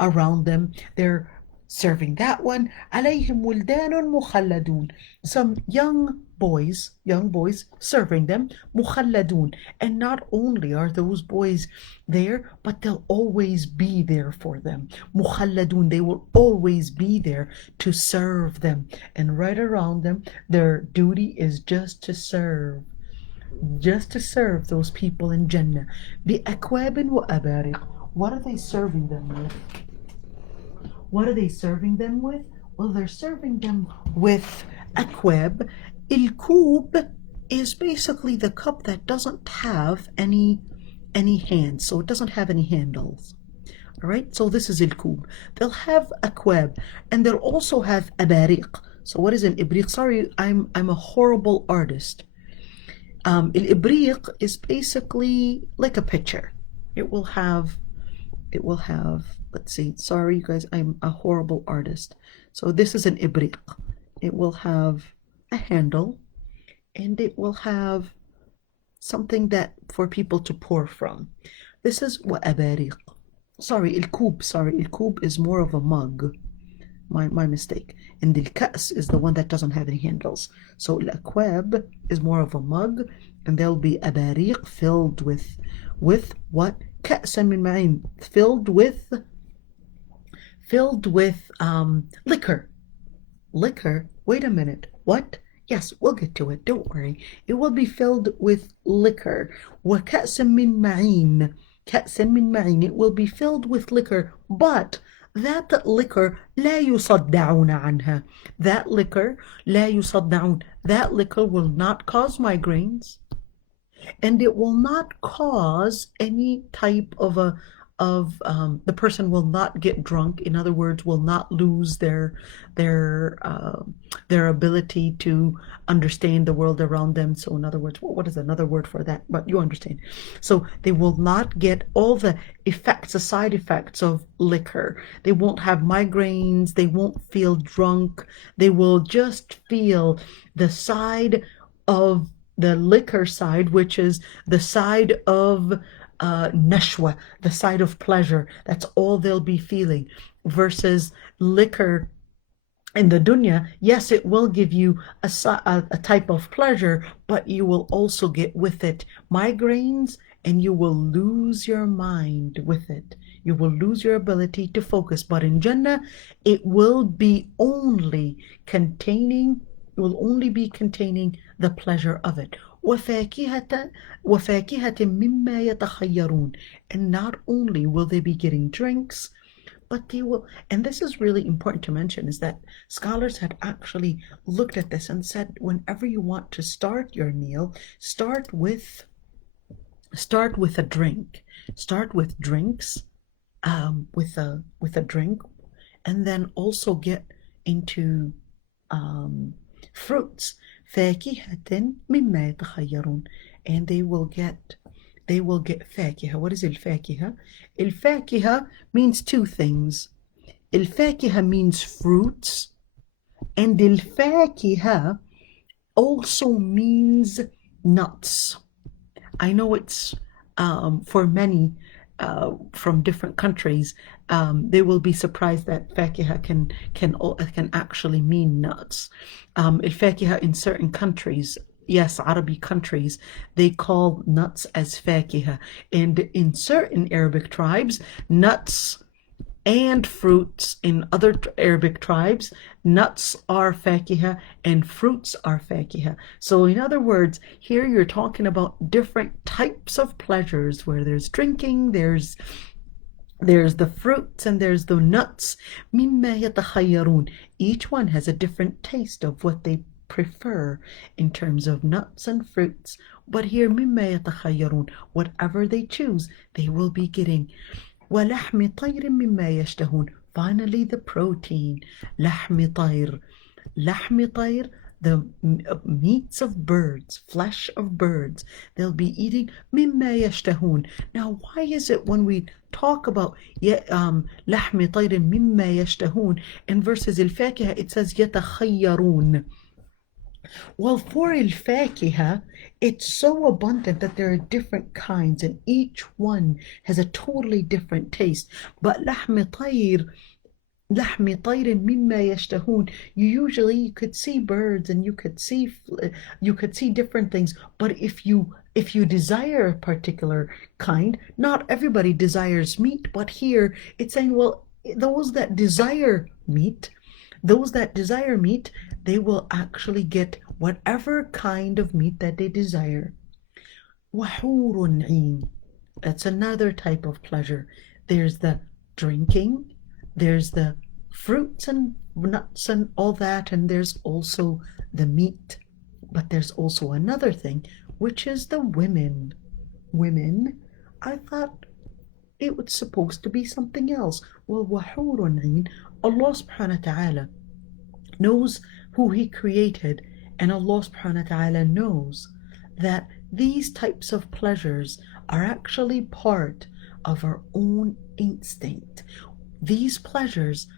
around them. They're serving that one. عليهم ولدان مخلدون. Some young boys serving them. مخلدون. And not only are those boys there, but they'll always be there for them. مخلدون, they will always be there to serve them. And right around them, their duty is just to serve those people in Jannah. بأكواب وأبارق. What are they serving them with? What are they serving them with? Well, they're serving them with akwab. Il-kub is basically the cup that doesn't have any hands, so it doesn't have any handles. All right, so this is il-kub. They'll have akwab, and they'll also have abariq. So what is an ibriq? Sorry, I'm a horrible artist. Al-ibriq is basically like a pitcher. It will have, let's see, sorry you guys, I'm a horrible artist. So this is an ibriq. It will have a handle, and it will have something that for people to pour from. This is وأباريق. Sorry, il-kub is more of a mug. My mistake. And the ka's is the one that doesn't have any handles. So al-akwab is more of a mug, and there'll be abariq filled with what? كأسا من معين, filled with liquor. Wait a minute. What? Yes, we'll get to it. Don't worry. It will be filled with liquor. وكأسا من معين. كأسا من معين. It will be filled with liquor, but that liquor لا يصدعون عنها. That liquor لا يصدعون. That liquor will not cause migraines. and it will not cause any type of a of the person will not get drunk. In other words, will not lose their uh, their ability to understand the world around them. So in other words, what is another word for that, but you understand. So they will not get all the effects, the side effects of liquor. They won't have migraines, they won't feel drunk, they will just feel the side of the liquor side, which is the side of nashwa, the side of pleasure. That's all they'll be feeling. Versus liquor in the dunya, yes, it will give you a type of pleasure, but you will also get with it migraines, and you will lose your mind with it. You will lose your ability to focus. But in Jannah, it will be only containing, it will only be containing the pleasure of it. وفاكهة وفاكهة مما يتخيرون. And not only will they be getting drinks, but they will, and this is really important to mention, is that scholars had actually looked at this and said, whenever you want to start your meal, start with a drink. Start with drinks, with a drink, and then also get into fruits. فاكهة مما يتخيرون. And they will get فاكهة. What is الفاكهة? الفاكهة means two things. الفاكهة means fruits, and الفاكهة also means nuts. I know it's for many from different countries, they will be surprised that fakiha can actually mean nuts. الفاكهة in certain countries, yes, Arabic countries, they call nuts as fakiha, and in certain Arabic tribes, nuts and fruits in other Arabic tribes, nuts are fakiha and fruits are fakiha. So in other words, here you're talking about different types of pleasures where there's drinking, there's the fruits, and there's the nuts. مما يتخيرون. Each one has a different taste of what they prefer in terms of nuts and fruits. But here, مما يتخيرون, whatever they choose, they will be getting. ولحم طير مما يشتهون. Finally, the protein. لحم طير. لحم طير, the meats of birds, flesh of birds. They'll be eating مما يشتهون. Now, why is it when we talk about لحم طير مما يشتهون in verses الفاكهة, it says يتخيرون? Well, for الفاكهة, it's so abundant that there are different kinds, and each one has a totally different taste. But لحم طير مما يشتهون, you could see birds, and you could see different things. But if you desire a particular kind, not everybody desires meat, but here it's saying, well, those that desire meat, they will actually get whatever kind of meat that they desire. وحور عين. That's another type of pleasure. There's the drinking, there's the fruits and nuts and all that, and there's also the meat. But there's also another thing, which is the women. Women, I thought it was supposed to be something else. Well, وحور عين, Allah subhanahu wa ta'ala knows who He created, and Allah subhanahu wa ta'ala knows that these types of pleasures are actually part of our own instinct. These pleasures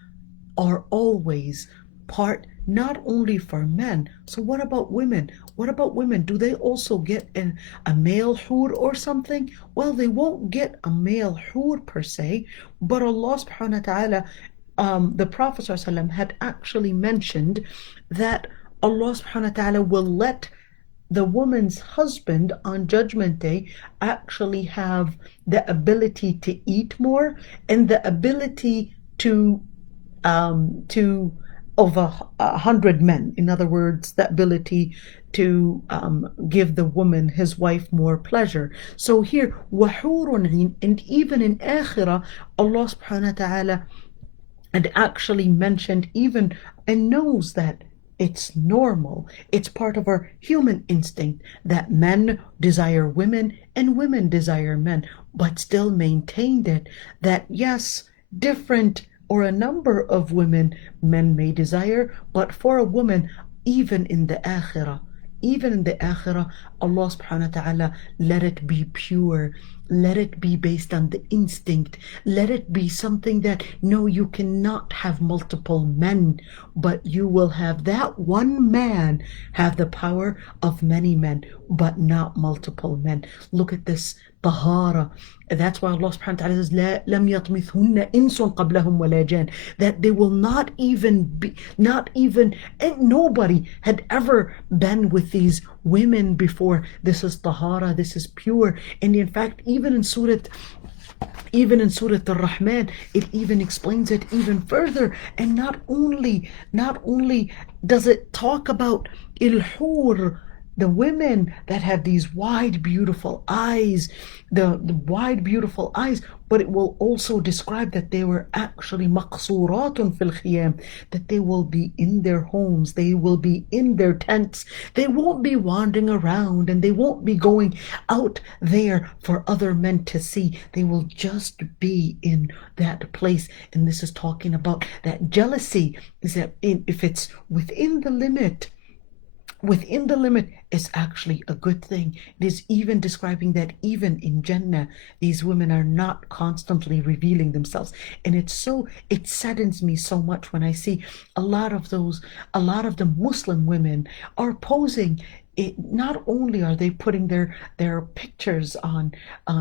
are always part, not only for men. So what about women? What about women? Do they also get a male hur or something? Well, they won't get a male hur per se, but Allah subhanahu wa ta'ala, the Prophet ﷺ had actually mentioned that Allah subhanahu wa ta'ala will let the woman's husband on Judgment Day actually have the ability to eat more, and the ability to of 100 men. In other words, the ability to give the woman, his wife, more pleasure. So here, وَحُورٌ, and even in Akhirah, Allah subhanahu wa ta'ala had actually mentioned even, and knows that It's normal. It's part of our human instinct that men desire women and women desire men, but still maintained it that yes, different or a number of women men may desire, but for a woman, even in the akhirah, even in the akhirah, Allah subhanahu wa ta'ala let it be pure. Let it be based on the instinct. Let it be something that no, you cannot have multiple men, but you will have that one man have the power of many men, but not multiple men. Look at this tahara. That's why Allah subhanahu wa ta'ala says, لَمْ يَطْمِثْهُنَّ إِنسٌ قَبْلَهُمْ وَلَا جَانٍ, that they will not even be, and nobody had ever been with these women before. This is tahara, this is pure. And in fact, even in Surah Ar-Rahman, it even explains it even further. And not only does it talk about il-hur, the women that have these wide, beautiful eyes, the wide, beautiful eyes, but it will also describe that they were actually maqsuratun fil khiyam, that they will be in their homes, they will be in their tents, they won't be wandering around, and they won't be going out there for other men to see. They will just be in that place. And this is talking about that jealousy, is that if it's within the limit is actually a good thing. It is even describing that even in Jannah, these women are not constantly revealing themselves. And it saddens me so much when I see a lot of the Muslim women are posing. Not only are they putting their pictures on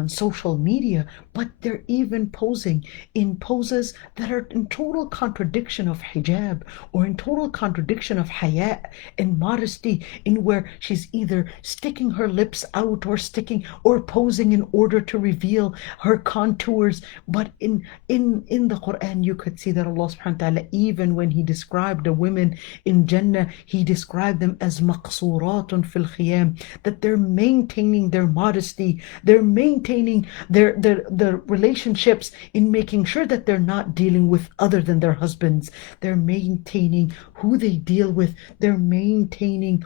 social media, but they're even posing in poses that are in total contradiction of hijab, or in total contradiction of haya and modesty, in where she's either sticking her lips out or posing in order to reveal her contours. But in the Quran, you could see that Allah subhanahu wa ta'ala, even when he described the women in Jannah, he described them as maqsuratun fil khiyam, that they're maintaining their modesty, they're maintaining their relationships, in making sure that they're not dealing with other than their husbands. They're maintaining who they deal with, they're maintaining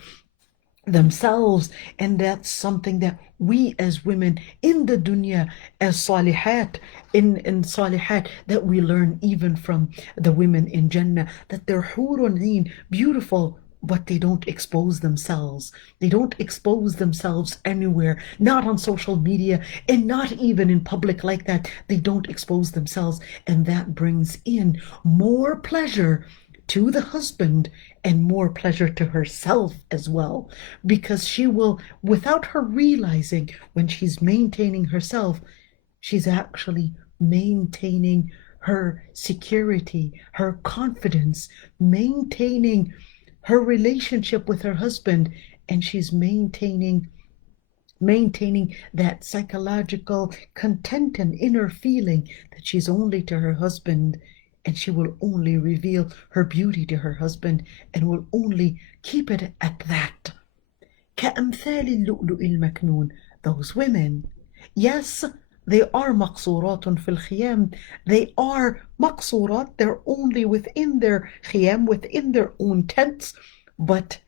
themselves. And that's something that we as women in the dunya, as salihat, in salihat, that we learn even from the women in Jannah, that they're hurun ain, beautiful, but they don't expose themselves. They don't expose themselves anywhere, not on social media, and not even in public like that. They don't expose themselves. And that brings in more pleasure to the husband and more pleasure to herself as well, because she will, without her realizing, when she's maintaining herself, she's actually maintaining her security, her confidence, maintaining her relationship with her husband, and she's maintaining that psychological content and inner feeling that she's only to her husband, and she will only reveal her beauty to her husband, and will only keep it at that. كأمثال اللؤلؤ المكنون. Those women, yes, they are maqsuratun fil khiyam. They are maqsurat. They're only within their khiyam, within their own tents. But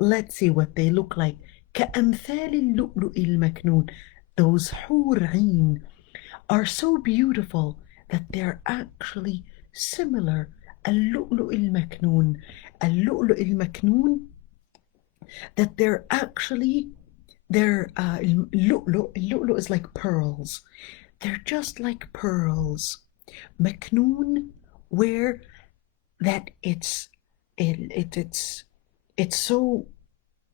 let's see what they look like. كأمثال اللؤلؤ المكنون. Those hur are so beautiful that they're actually similar. اللؤلؤ المكنون. اللؤلؤ المكنون, that they're actually, اللؤلؤ is like pearls. They're just like pearls. Maknoon, where that it's so,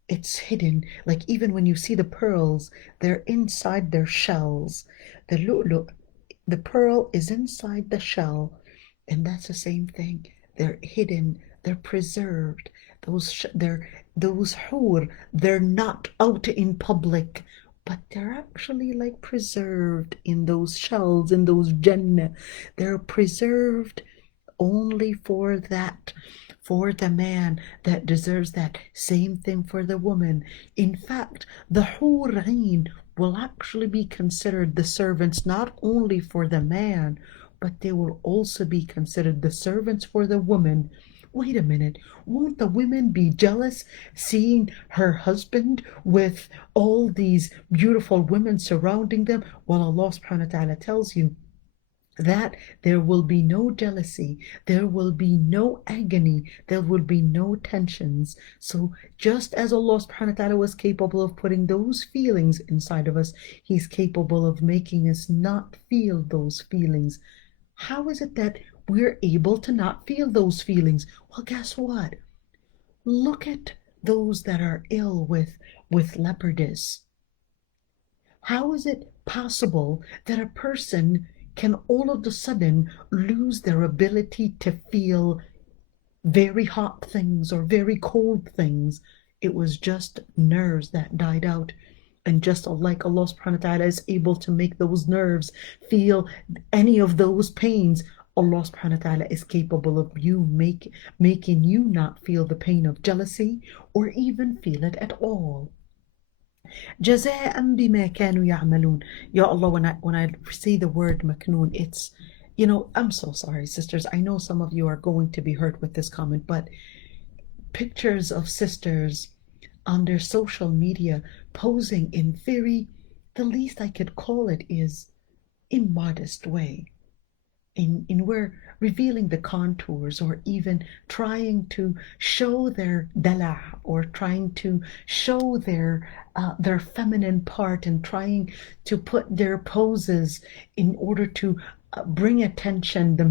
it's hidden. Like even when you see the pearls, they're inside their shells. The lu'lu', the pearl is inside the shell, and that's the same thing. They're hidden, they're preserved. Those hur, they're not out in public, but they're actually like preserved in those shells, in those jannah. They're preserved only for that, for the man that deserves that. Same thing for the woman. In fact, the hur will actually be considered the servants not only for the man, but they will also be considered the servants for the woman wait a minute, won't the women be jealous seeing her husband with all these beautiful women surrounding them? Well, Allah subhanahu wa ta'ala tells you that there will be no jealousy, there will be no agony, there will be no tensions. So just as Allah subhanahu wa ta'ala was capable of putting those feelings inside of us, He's capable of making us not feel those feelings. How is it that we're able to not feel those feelings? Well, guess what? Look at those that are ill with leoparditis. How is it possible that a person can all of a sudden lose their ability to feel very hot things or very cold things? It was just nerves that died out. And just like Allah subhanahu wa ta'ala is able to make those nerves feel any of those pains, Allah subhanahu wa ta'ala is capable of making you not feel the pain of jealousy or even feel it at all. جزاء بما كانوا يعملون. Ya Allah, when I see the word maknoon, it's, I'm so sorry, sisters. I know some of you are going to be hurt with this comment, but pictures of sisters on their social media posing in the least I could call it is immodest way. In where revealing the contours or even trying to show their dala or trying to show their feminine part and trying to put their poses in order to bring attention, the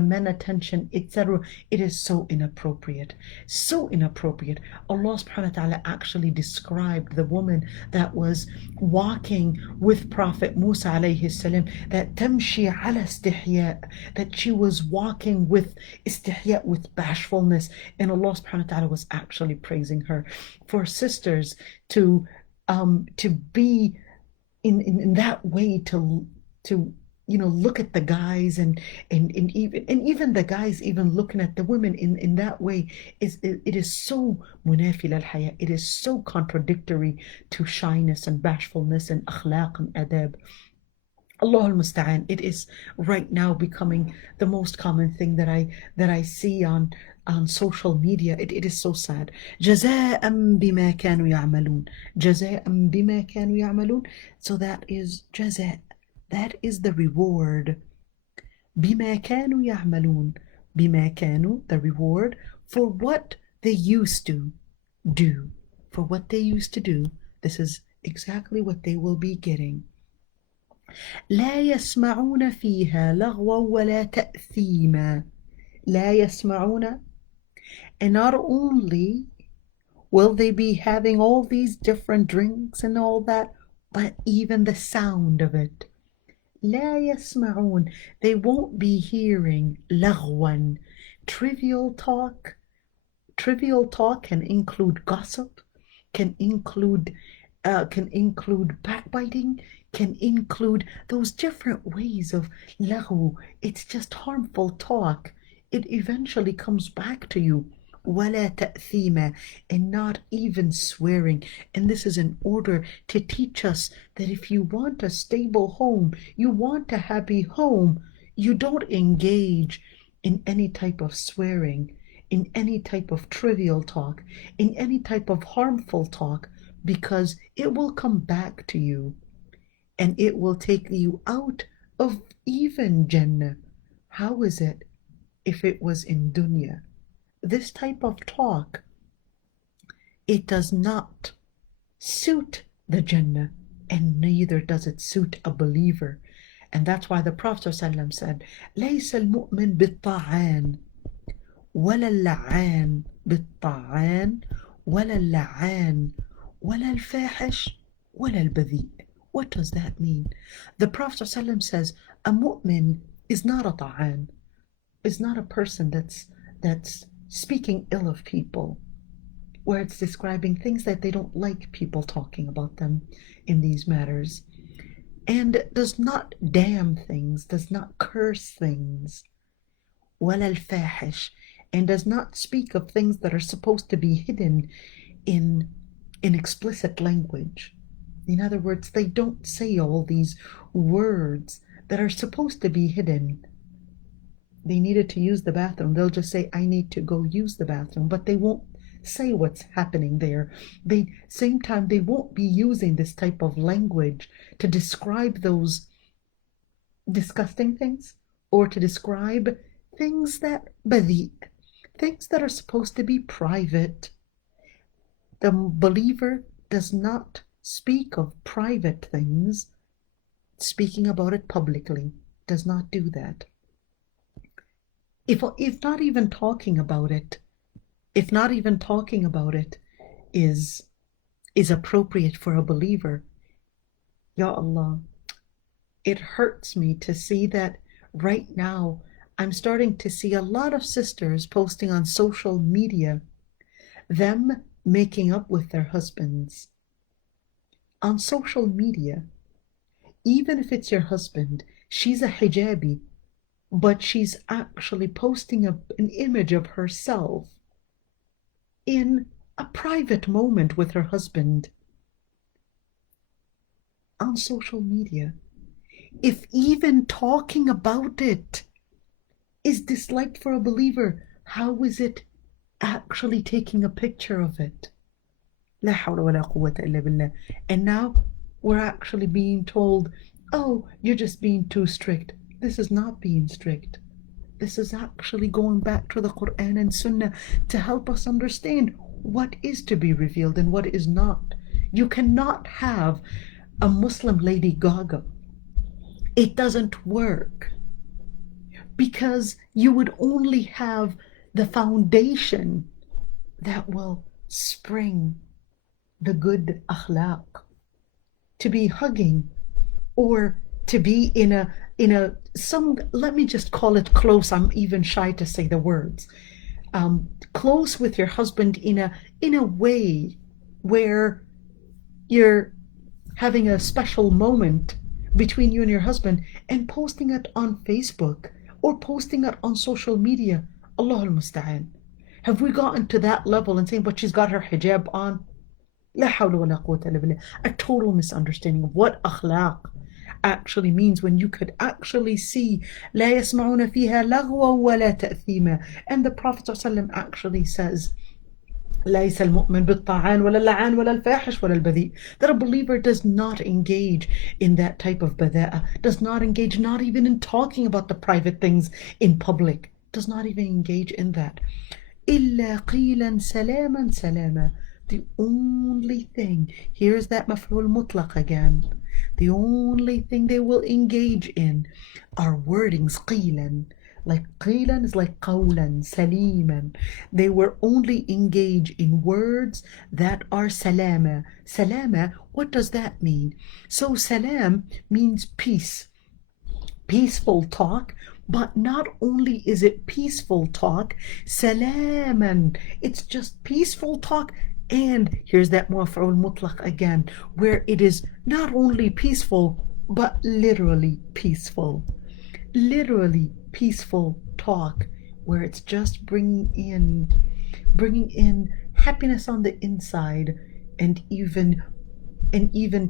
men attention, etc. It is so inappropriate, so inappropriate. Allah subhanahu wa ta'ala actually described the woman that was walking with Prophet Musa alayhi salam, that tamshi ala istihya, that she was walking with istihya, with bashfulness, and Allah subhanahu wa ta'ala was actually praising her. For sisters to be in that way, to look at the guys and even the guys even looking at the women in that way, it is so munafil al-haya, it is so contradictory to shyness and bashfulness and akhlaq and adab. Allah al-Musta'an. It is right now becoming the most common thing that I see on social media. It is so sad. جزاء بما كانوا يعملون. جزاء بما كانوا يعملون. So that is جزاء. That is the reward. بما كانوا يعملون. بما كانوا, the reward for what they used to do. For what they used to do. This is exactly what they will be getting. لا يسمعون فيها لغوا ولا تأثيما. لا يسمعون. And not only will they be having all these different drinks and all that, but even the sound of it. لا يسمعون. They won't be hearing لغوا. Trivial talk. Trivial talk can include gossip, can include backbiting, can include those different ways of lahu. It's just harmful talk. It eventually comes back to you. ولا تأثيما, and not even swearing. And this is in order to teach us that if you want a stable home, you want a happy home, you don't engage in any type of swearing, in any type of trivial talk, in any type of harmful talk, because it will come back to you and it will take you out of even Jannah. How is it if it was in dunya? This type of talk, it does not suit the Jannah, and neither does it suit a believer. And that's why the Prophet ﷺ said, ليس المؤمن بالطاعان ولا اللعان بالطاعان ولا اللعان ولا الفاحش ولا البذيء. What does that mean? The Prophet ﷺ says a mu'min is not a ta'an, is not a person that's speaking ill of people, where it's describing things that they don't like people talking about them in these matters, and does not damn things, does not curse things, ولا الفاحش, and does not speak of things that are supposed to be hidden in explicit language. In other words, they don't say all these words that are supposed to be hidden. they needed to use the bathroom, they'll just say, I need to go use the bathroom, but they won't say what's happening there. They same time they won't be using this type of language to describe those disgusting things or to describe things that badi, things that are supposed to be private. The believer does not speak of private things, speaking about it publicly, does not do that. If not even talking about it, if not even talking about it is appropriate for a believer, Ya Allah, it hurts me to see that right now I'm starting to see a lot of sisters posting on social media, them making up with their husbands. On social media, even if it's your husband, she's a hijabi, but she's actually posting an image of herself in a private moment with her husband on social media. If even talking about it is disliked for a believer, how is it actually taking a picture of it? La hawla wa la quwwata illa billah. And now we're actually being told, oh, you're just being too strict. This is not being strict. This is actually going back to the Quran and Sunnah to help us understand what is to be revealed and what is not. You cannot have a Muslim Lady Gaga. It doesn't work because you would only have the foundation that will spring the good akhlaq, to be hugging or to be in a some, let me just call it close, I'm even shy to say the words, close with your husband in a way where you're having a special moment between you and your husband and posting it on Facebook or posting it on social media. Allah al-Musta'an. Have we gotten to that level and saying, but she's got her hijab on? La hawla wa la quwwata illa billah. A total misunderstanding of what akhlaq actually means when you could actually see لا يسمعون فيها لغوا ولا تأثيما. And the Prophet ﷺ actually says ليس المؤمن بالطاعان ولا اللعان ولا الفاحش ولا البذيء, that a believer does not engage in that type of bada'a, does not engage not even in talking about the private things in public, does not even engage in that. إلا قيلا سلاما سلاما. The only thing, here's that maf'ul mutlaq again, the only thing they will engage in are wordings qilan. Like qilan is like qawlan, saliman. They will only engage in words that are salama. Salama, what does that mean? So salam means peace, peaceful talk. But not only is it peaceful talk, salaman, it's just peaceful talk. And here's that maf'ul mutlaq again, where it is not only peaceful, but literally peaceful. Literally peaceful talk, where it's just bringing in happiness on the inside, and even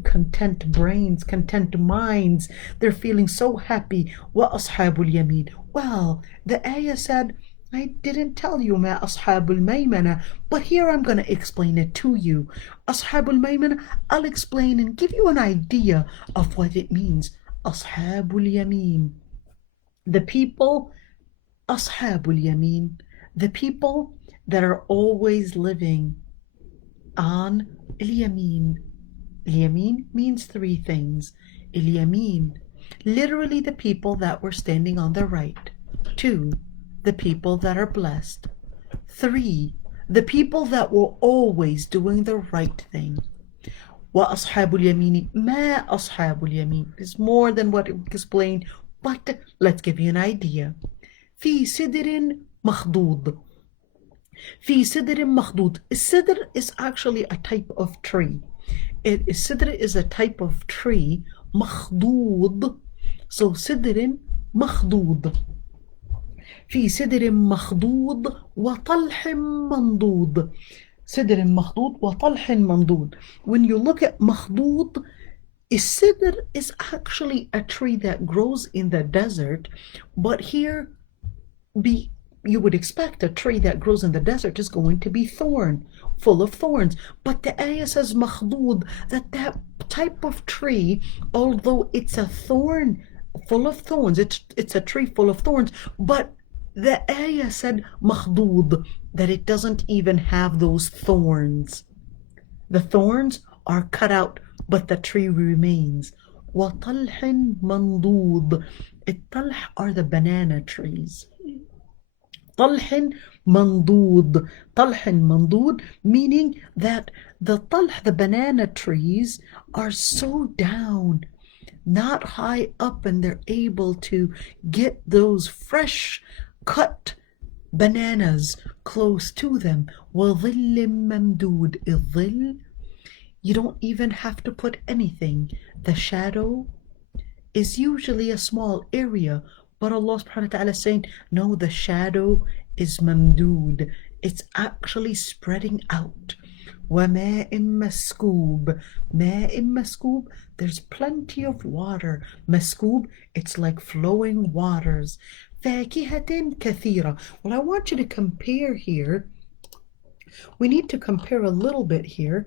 content brains, content minds. They're feeling so happy. Wa ashabul yamin. Well, the ayah said, I didn't tell you ma ashabul maymana, but here I'm going to explain it to you. Ashabul maymana, I'll explain and give you an idea of what it means. Ashabul yamin, the people, ashabul yamin, the people that are always living on al-yamin. Al-yamin means three things. Al-yamin, literally the people that were standing on the right. 2, the people that are blessed. 3, the people that were always doing the right thing. Wa ashabul yamini, ma ashabul yamin is more than what it explained, but let's give you an idea. في سدر مخضود. في سدر مخضود. Sidr is actually a type of tree. Sidr is a type of tree. مخضود. So سدر مخضود. في سدر مخضود وطلح منضود. سدر مخضود وطلح منضود. When you look at مخضود, sidr is actually a tree that grows in the desert, but here be, you would expect a tree that grows in the desert is going to be full of thorns. But the ayah says makhdud, that type of tree, although it's a thorn, full of thorns, it's a tree full of thorns, but the ayah said makhdud, that it doesn't even have those thorns. The thorns are cut out, but the tree remains. وَطَلْحٍ مَنْضُودٍ. الطلح are the banana trees. طلح منضود. طلح منضود, meaning that the طلح, the banana trees, are so down, not high up, and they're able to get those fresh cut bananas close to them. وظل ممدود. الظل, you don't even have to put anything. The shadow is usually a small area, but Allah subhanahu wa ta'ala is saying, no, the shadow is mamdood. It's actually spreading out. وَمَاءٍ مَسْكُوبٍ. مَاءٍ مَسْكُوبٍ, there's plenty of water. Maskoob, it's like flowing waters. فَاكِهَةٍ كَثِيرًا. Well, I want you to compare here. We need to compare a little bit here,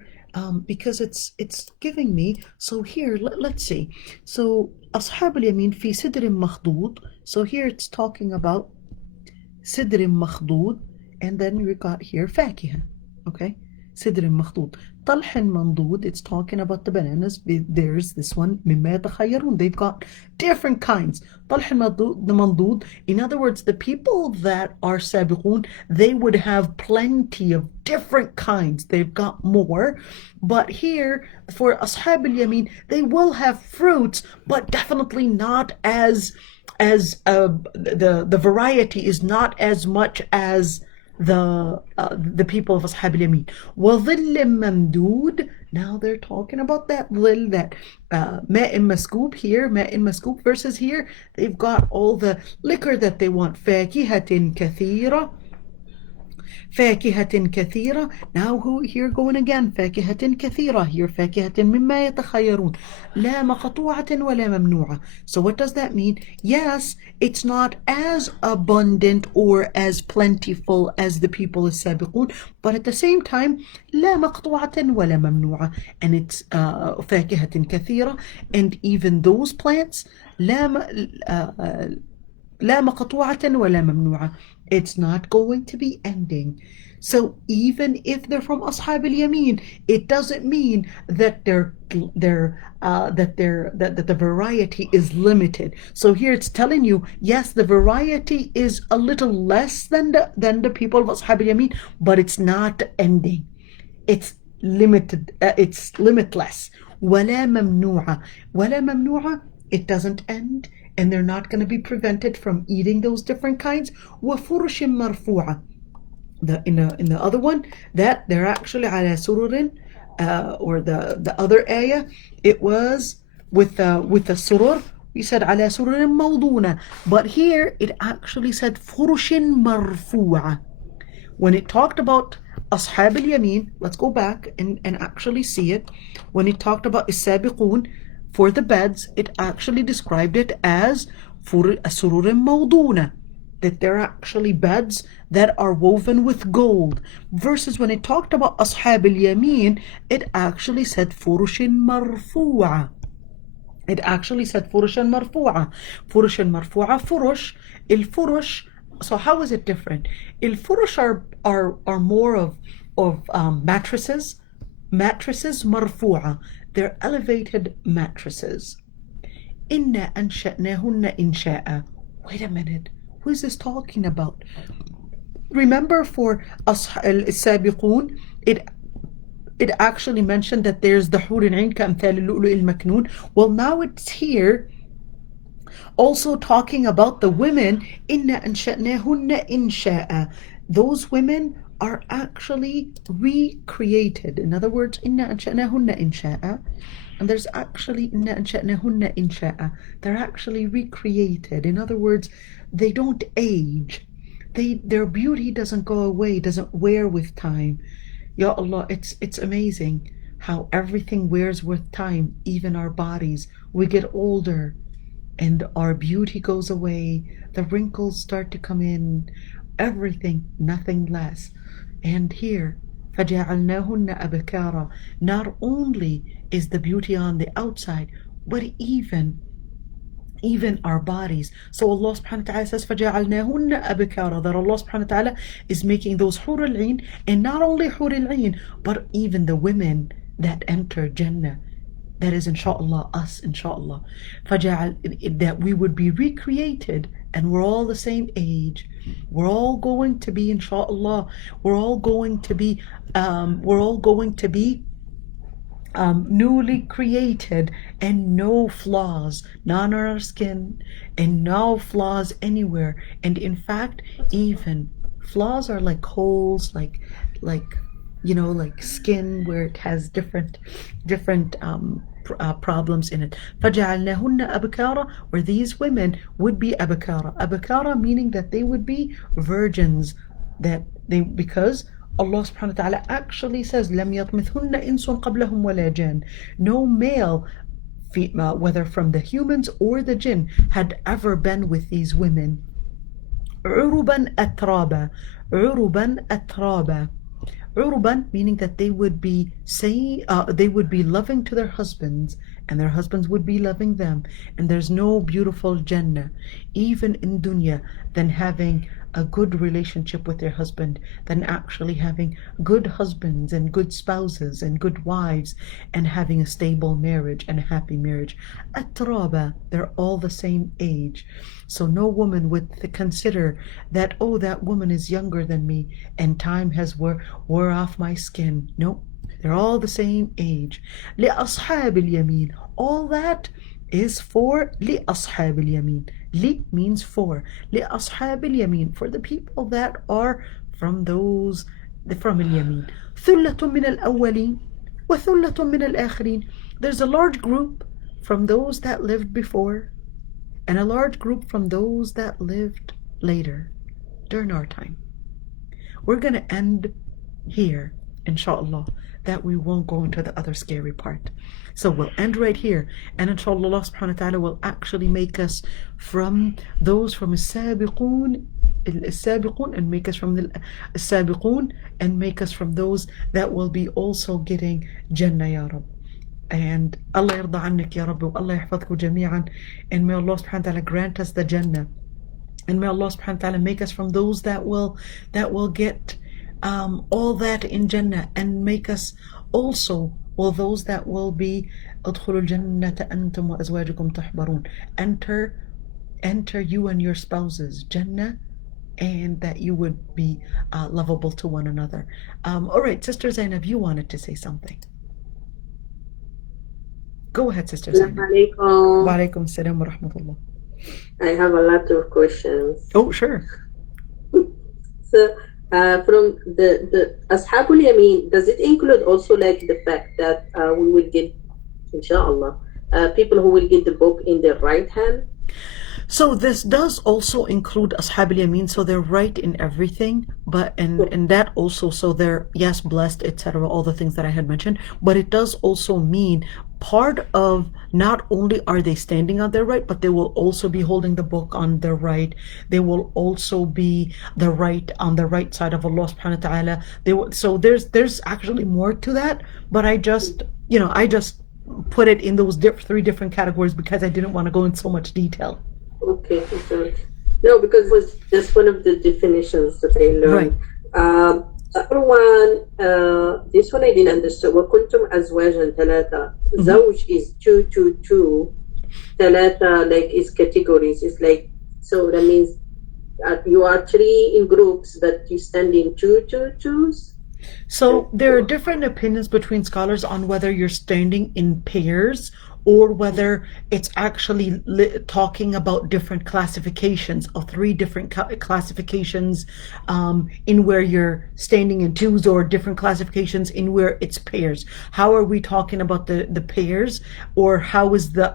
because it's giving me, so here let's see. So أصحاب اليمين في سدر مخضود. So here it's talking about سدر مخضود, and then we got here فاكهة. Okay, سدر مخضود. طلح منضود, it's talking about the bananas. There's this one مما يتخيرون, they've got different kinds. طلح منضود, in other words, the people that are سابقون, they would have plenty of different kinds. They've got more. But here for أصحاب اليمين, they will have fruits, but definitely not as the variety is not as much as the people of Ashab al-Yamin. وَظِلٍّ مَمْدُودٍ. Now they're talking about that ظل, that ماء مسكوب here, ماء مسكوب, versus here they've got all the liquor that they want. فَاكِهَةٍ كَثِيرًا. فاكهة كثيرة. Now here going again. فاكهة كثيرة. Here فاكهة مما يتخيرون. لا مقطوعة ولا ممنوعة. So what does that mean? Yes, it's not as abundant or as plentiful as the people of السابقون, but at the same time لا مقطوعة ولا ممنوعة, and it's فاكهة كثيرة, and even those plants لا مقطوعة ولا ممنوعة, it's not going to be ending. So even if they're from Ashab al-Yamin, it doesn't mean that that the variety is limited. So here it's telling you, yes, the variety is a little less than the people of Ashab al-Yamin, but it's not ending. It's limited. It's limitless. ولا ممنوعة. ولا ممنوعة, it doesn't end, and they're not going to be prevented from eating those different kinds. وفرش مرفوعة. In the other one, that they're actually على سرر, or the other ayah, it was with the surur. We said على سرر موضونة, but here it actually said فرش مرفوعة. When it talked about أصحاب اليمين, let's go back and actually see it. When it talked about السابقون, for the beds, it actually described it as سرور موضونة, that they're actually beds that are woven with gold. Versus when it talked about أصحاب اليمين, it actually said فرش مرفوعة. It actually said فرش مرفوعة. فرش مرفوعة. فرش, الفرش. So how is it different? الفرش are more of mattresses. Mattresses مرفوعة. They're elevated mattresses. إِنَّا أَنشَأْنَاهُنَّ إِنشَاءً. Wait a minute. Who is this talking about? Remember for السابقون, it actually mentioned that there's the حور العين كأمثال اللؤلؤ المكنون. Well, now it's here also talking about the women. إِنَّا أَنشَأْنَاهُنَّ إِنشَاءً. Those women are actually recreated. In other words, إِنَّا أَنشَأْنَاهُنَّ إِنشَاءً. And there's actually إِنَّا أَنشَأْنَاهُنَّ إِنشَاءً. They're actually recreated. In other words, they don't age. Their beauty doesn't go away, doesn't wear with time. Ya Allah, it's amazing how everything wears with time, even our bodies. We get older and our beauty goes away, the wrinkles start to come in, everything, nothing less. And here, فَجَعَلْنَاهُنَّ أَبْكَارًا, not only is the beauty on the outside, but even our bodies. So Allah subhanahu wa ta'ala says فَجَعَلْنَاهُنَّ أَبْكَارًا, that Allah subhanahu wa ta'ala is making those hur al-ain, and not only hur al-ain, but even the women that enter Jannah. That is inshallah us, inshallah. فَجَعَل, that we would be recreated, and we're all the same age. We're all going to be, inshallah, we're all going to be newly created, and no flaws, none on our skin, and no flaws anywhere. And in fact, even flaws are like holes, like like skin where it has different problems in it. فَجَعَلْنَاهُنَّ أَبْكَارًا, where these women would be abakara. Abakara meaning that they would be virgins, because Allah subhanahu wa ta'ala actually says لَمْ يَطْمِثْهُنَّ إِنسٌ قَبْلَهُمْ وَلَا جَانٌ, no male, whether from the humans or the jinn, had ever been with these women. عُرُبًا أَتْرَابًا, عُرُبًا أَتْرَابًا. Uruban meaning that they would be loving to their husbands, and their husbands would be loving them. And there's no beautiful Jannah, even in dunya, than having a good relationship with their husband, than actually having good husbands and good spouses and good wives, and having a stable marriage and a happy marriage. Atraba, they're all the same age. So no woman would consider that, oh, that woman is younger than me and time has wore off my skin. No, they're all the same age. لأصحاب اليمين, all that is for لأصحاب اليمين. Li means for. لأصحاب اليمين, for the people that are from اليمين. ثلة من الأولين وثلة من الآخرين. There's a large group from those that lived before, and a large group from those that lived later during our time. We're going to end here, inshallah, that we won't go into the other scary part. So we'll end right here, and inshallah Allah subhanahu wa ta'ala will actually make us from those from السابقون, and make us from the السابقون, and make us from those that will be also getting Jannah, ya Rabb. And Allah yarda annak ya Rabbi, Allah yahfadhku jami'an, and may Allah subhanahu wa ta'ala grant us the Jannah, and may Allah subhanahu wa ta'ala make us from those that will get all that in Jannah, and make us also those that will be ادخلوا الجنة أنتم وأزواجكم تحبرون, enter you and your spouses Jannah, and that you would be lovable to one another. All right, Sister Zainab, you wanted to say something. Go ahead, Sister Zainab. Wa alaikum salam wa rahmatullah. I have a lot of questions. Oh, sure. So, from the Ashabul Yamin, does it include also like the fact that we will get, inshallah, people who will get the book in their right hand? So this does also include Ashab al-Yamin, so they're right in everything, but and that also, so they're, yes, blessed, etc., all the things that I had mentioned, but it does also mean part of, not only are they standing on their right, but they will also be holding the book on their right. They will also be on the right side of Allah subhanahu wa ta'ala. So there's actually more to that, but I just put it in those three different categories because I didn't want to go in so much detail. Okay, no, because it was just one of the definitions that I learned. Right. Other one, this one I didn't understand. وَكُنْتُمْ أَزْوَاجًا ثَلَاثًا. Zawj is 2, 2, 2. Thalatha, like, is categories. It's like, so that means you are 3 in groups, but you stand in 2, 2, 2s. So there are different opinions between scholars on whether you're standing in pairs or whether it's actually talking about different classifications, or 3 different classifications in where you're standing in twos, or different classifications in where it's pairs. How are we talking about the pairs, or how is the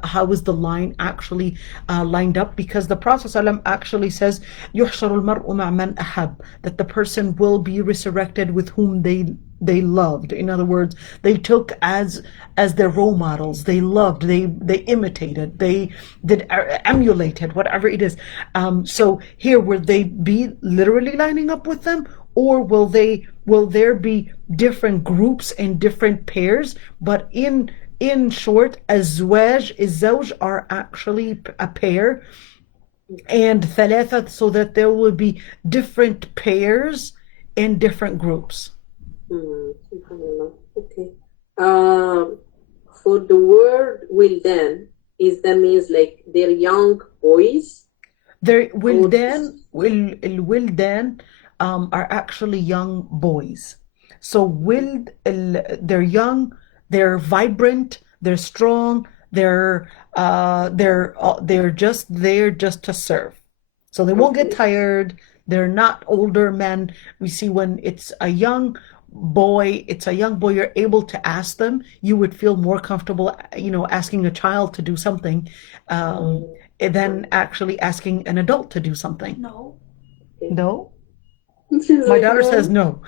line actually lined up? Because the Prophet ﷺ actually says يُحْشَرُ الْمَرْءُ مَعْ مَنْ أَحَبَّ, that the person will be resurrected with whom they they loved. In other words, they took as their role models. They loved. They imitated. They did emulated whatever it is. So here, will they be literally lining up with them, or will there be different groups and different pairs? But in short, azwaj is zawj are actually a pair, and thalatha, so that there will be different pairs and different groups. Subhanallah. Okay. For the word wildan, is that means like they're young boys? There Or wildan are actually young boys. So they're young, they're vibrant, they're strong, they're just there just to serve. So they won't get okay. tired. They're not older men. We see when it's a young boy, you're able to ask them. You would feel more comfortable, asking a child to do something, than actually asking an adult to do something. No. No? She's My like, daughter no. says no.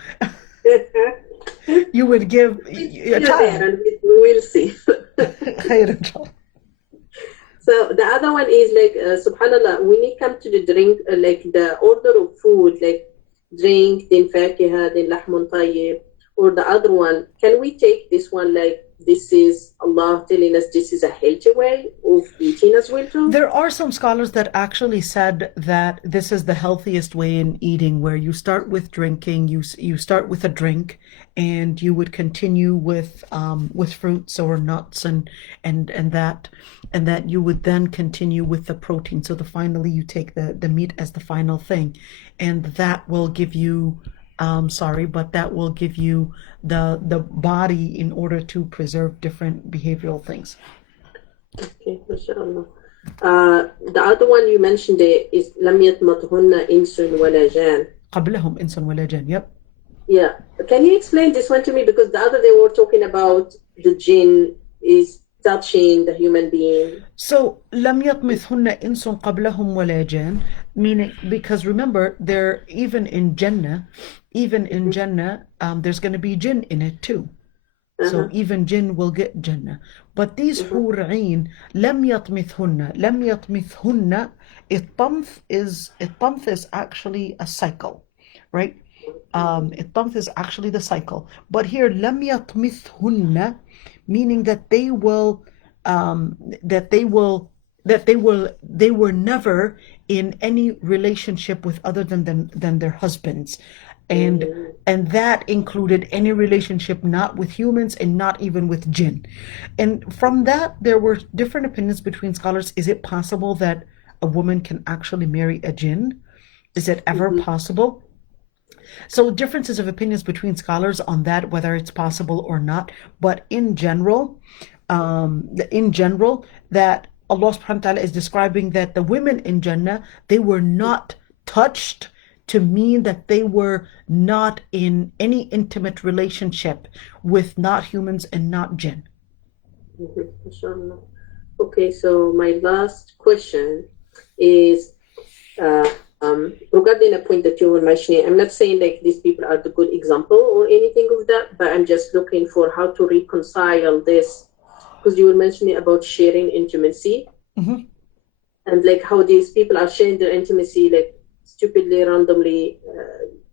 You would give a Yeah, child. and we'll see. So the other one is like, subhanallah, when it comes to the drink, like the order of food, like drink, then fakiha, then lahmun tayyib, or the other one, can we take this one like this is Allah telling us this is a healthy way of eating as well too? There are some scholars that actually said that this is the healthiest way in eating, where you start with drinking, you start with a drink, and you would continue with fruits or nuts and that you would then continue with the protein. So finally you take the meat as the final thing, and that will give you that will give you the body in order to preserve different behavioral things. Okay, mashallah. The other one you mentioned there is لم يطمثهن إنس ولا جان. قبلهم إنس ولا جان. Yep. Yeah. Can you explain this one to me? Because the other day we were talking about the jinn is touching the human being. So لم يطمثهن إنس قبلهم ولا جان, meaning, because remember, there even in Jannah, there's going to be jinn in it too. So even jinn will get Jannah. But these hur ain, لم يطمثهن, الطمث is actually a cycle, right? الطمث is actually the cycle. But here, لم يطمثهن, meaning that they were never in any relationship with other than their husbands. And that included any relationship not with humans and not even with jinn. And from that, there were different opinions between scholars. Is it possible that a woman can actually marry a jinn? Is it ever possible? So differences of opinions between scholars on that, whether it's possible or not. But in general, that Allah subhanahu wa ta'ala is describing that the women in Jannah, they were not touched, to mean that they were not in any intimate relationship with not humans and not jinn. Okay, so my last question is regarding a point that you were mentioning. I'm not saying like these people are the good example or anything of that, but I'm just looking for how to reconcile this, because you were mentioning about sharing intimacy, and like how these people are sharing their intimacy like stupidly, randomly,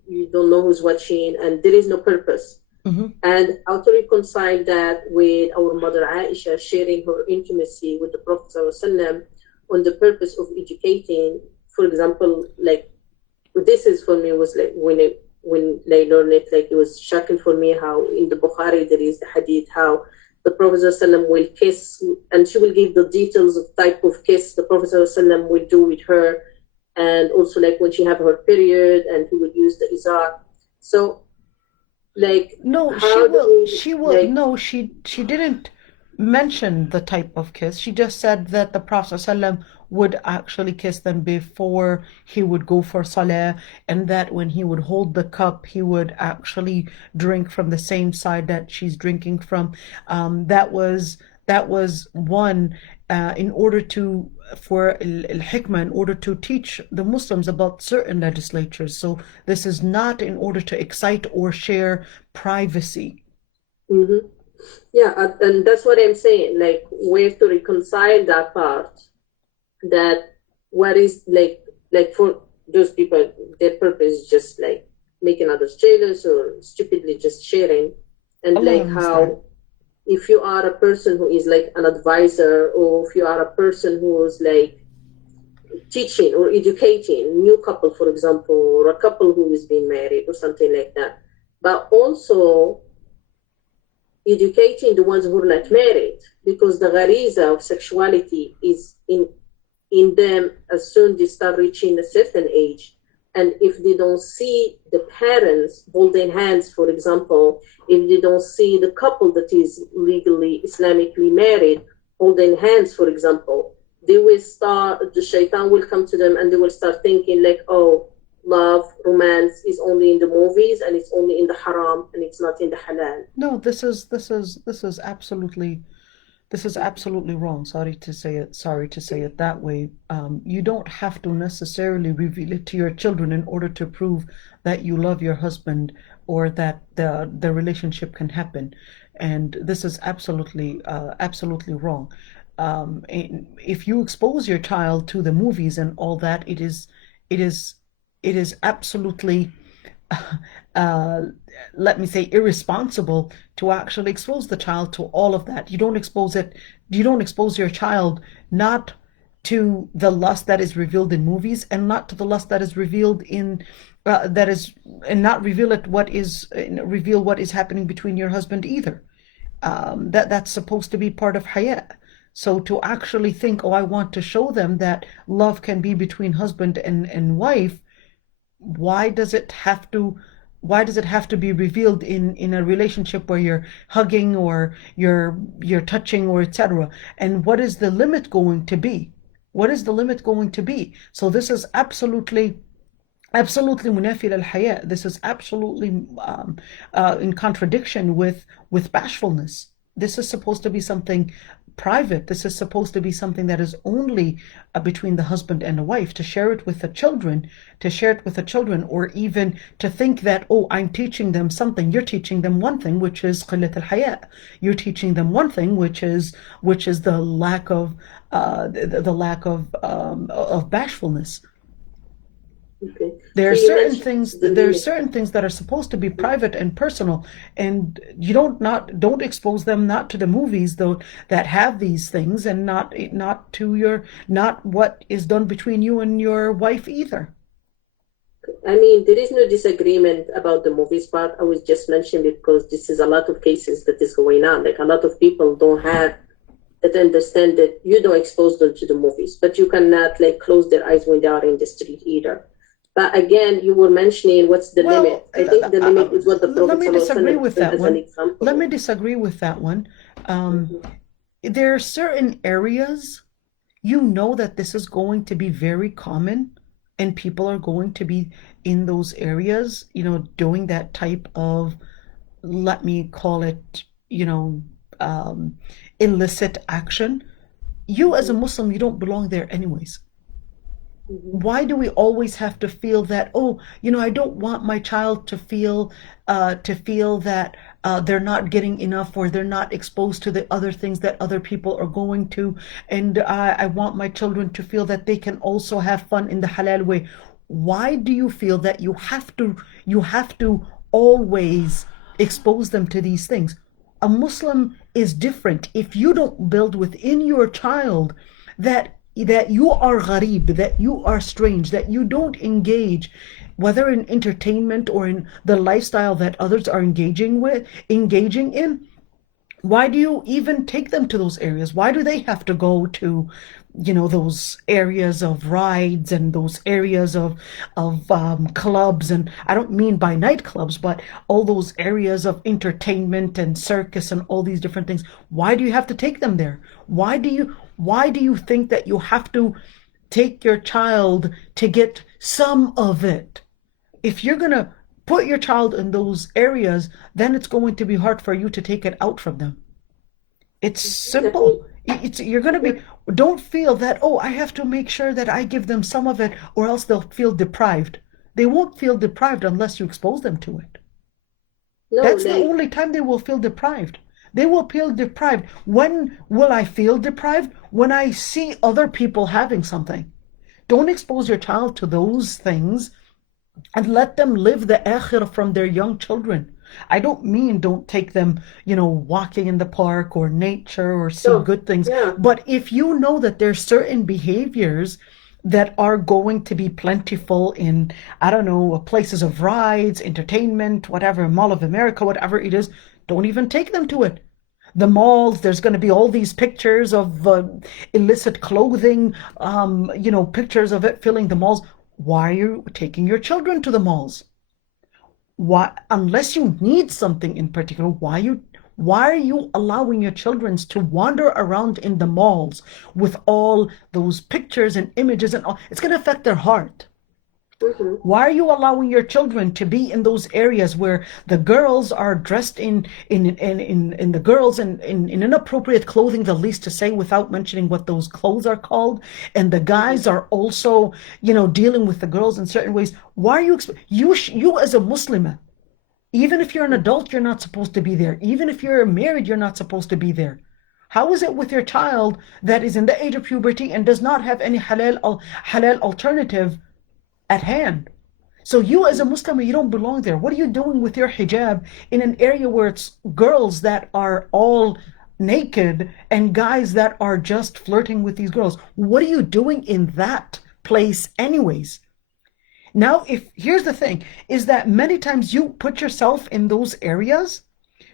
you don't know who's watching, and there is no purpose. And how to reconcile that with our mother Aisha sharing her intimacy with the Prophet ﷺ on the purpose of educating. For example, like this is for me was like when I learned it, like it was shocking for me how in the Bukhari there is the hadith how the Prophet ﷺ will kiss, and she will give the details of type of kiss the Prophet ﷺ will do with her. And also like when she had her period and he would use the izar. So like she didn't mention the type of kiss. She just said that the Prophet ﷺ would actually kiss them before he would go for salah, and that when he would hold the cup, he would actually drink from the same side that she's drinking from. That was one, in order to for al-hikmah in order to teach the Muslims about certain legislatures. So this is not in order to excite or share privacy. Mm-hmm. Yeah, and that's what I'm saying. Like, we have to reconcile that part. That what is like for those people, their purpose is just like making others jealous or stupidly just sharing, and Allah like understand. how if you are a person who is like an advisor, or if you are a person who is like teaching or educating new couple, for example, or a couple who is being married or something like that, but also educating the ones who are not married, because the ghariza of sexuality is in them as soon as they start reaching a certain age. And if they don't see the parents holding hands, for example, if they don't see the couple that is legally Islamically married holding hands, for example, they will start, the shaitan will come to them and they will start thinking like, oh, love, romance is only in the movies and it's only in the haram and it's not in the halal. No, this is absolutely, this is absolutely wrong. Sorry to say it. Sorry to say it that way. You don't have to necessarily reveal it to your children in order to prove that you love your husband or that the relationship can happen. And this is absolutely absolutely wrong. If you expose your child to the movies and all that, it is it is absolutely uh, let me say, irresponsible to actually expose the child to all of that. You don't expose your child not to the lust that is revealed in movies and not to the lust that is revealed in that is and not reveal it what is reveal what is happening between your husband either. That's supposed to be part of hayat. So to actually think, oh, I want to show them that love can be between husband and wife, why does it have to why does it have to be revealed in a relationship where you're hugging or you're touching or etc. And what is the limit going to be? What is the limit going to be? So this is absolutely munafil al-haya. This is absolutely in contradiction with bashfulness. This is supposed to be something private. This is supposed to be something that is only between the husband and the wife. To share it with the children, to share it with the children, or even to think that, oh, I'm teaching them something. You're teaching them one thing, which is qillat al-haya. You're teaching them one thing, which is the lack of the lack of bashfulness. Okay. There So are you certain mentioned things the there are limit. certain things that are supposed to be private and personal, and you don't expose them not to the movies though that have these things, and not to your not what is done between you and your wife either. I mean, there is no disagreement about the movies part. I was just mentioning it because this is a lot of cases that is going on. Like, a lot of people don't have that understand that you don't expose them to the movies, but you cannot like close their eyes when they are in the street either. But again, you were mentioning what's the limit. Well, I think the limit is what the let Prophet me disagree ﷺ with given that as an one. Let me example. disagree with that one. Um, Mm-hmm. there are certain areas you know that this is going to be very common and people are going to be in those areas, doing that type of, let me call it, um, illicit action. You as a Mm-hmm. Muslim, you don't belong there anyways. Mm-hmm. Why do we always have to feel that, oh, I don't want my child to feel that they're not getting enough or they're not exposed to the other things that other people are going to, and I want my children to feel that they can also have fun in the halal way. Why do you feel that you have to always expose them to these things? A Muslim is different. If you don't build within your child that you are gharib, that you are strange, that you don't engage, whether in entertainment or in the lifestyle that others are engaging in, why do you even take them to those areas? Why do they have to go to, those areas of rides and those areas of clubs? And I don't mean by nightclubs, but all those areas of entertainment and circus and all these different things. Why do you have to take them there? Why do you think that you have to take your child to get some of it? If you're gonna put your child in those areas, then it's going to be hard for you to take it out from them. It's I mean, simple. You're going to be, don't feel that, oh, I have to make sure that I give them some of it or else they'll feel deprived. They won't feel deprived unless you expose them to it. No, That's the like, only time they will feel deprived. They will feel deprived. When will I feel deprived? When I see other people having something. Don't expose your child to those things and let them live the akhirah from their young children. I don't mean don't take them, walking in the park or nature or see no, good things. yeah. But if you know that there's certain behaviors that are going to be plentiful in, I don't know, places of rides, entertainment, whatever, Mall of America, whatever it is, don't even take them to it. The malls, there's going to be all these pictures of illicit clothing, pictures of it filling the malls. Why are you taking your children to the malls? Why, unless you need something in particular, why are you allowing your children to wander around in the malls with all those pictures and images and all? It's going to affect their heart. Mm-hmm. Why are you allowing your children to be in those areas where the girls are dressed in the girls in inappropriate clothing, the least to say, without mentioning what those clothes are called, and the guys are also, dealing with the girls in certain ways? Why are you as a Muslim, even if you're an adult, you're not supposed to be there. Even if you're married, you're not supposed to be there. How is it with your child that is in the age of puberty and does not have any halal alternative at hand? So you as a Muslim, you don't belong there. What are you doing with your hijab in an area where it's girls that are all naked and guys that are just flirting with these girls? What are you doing in that place anyways? Now, here's the thing, is that many times you put yourself in those areas.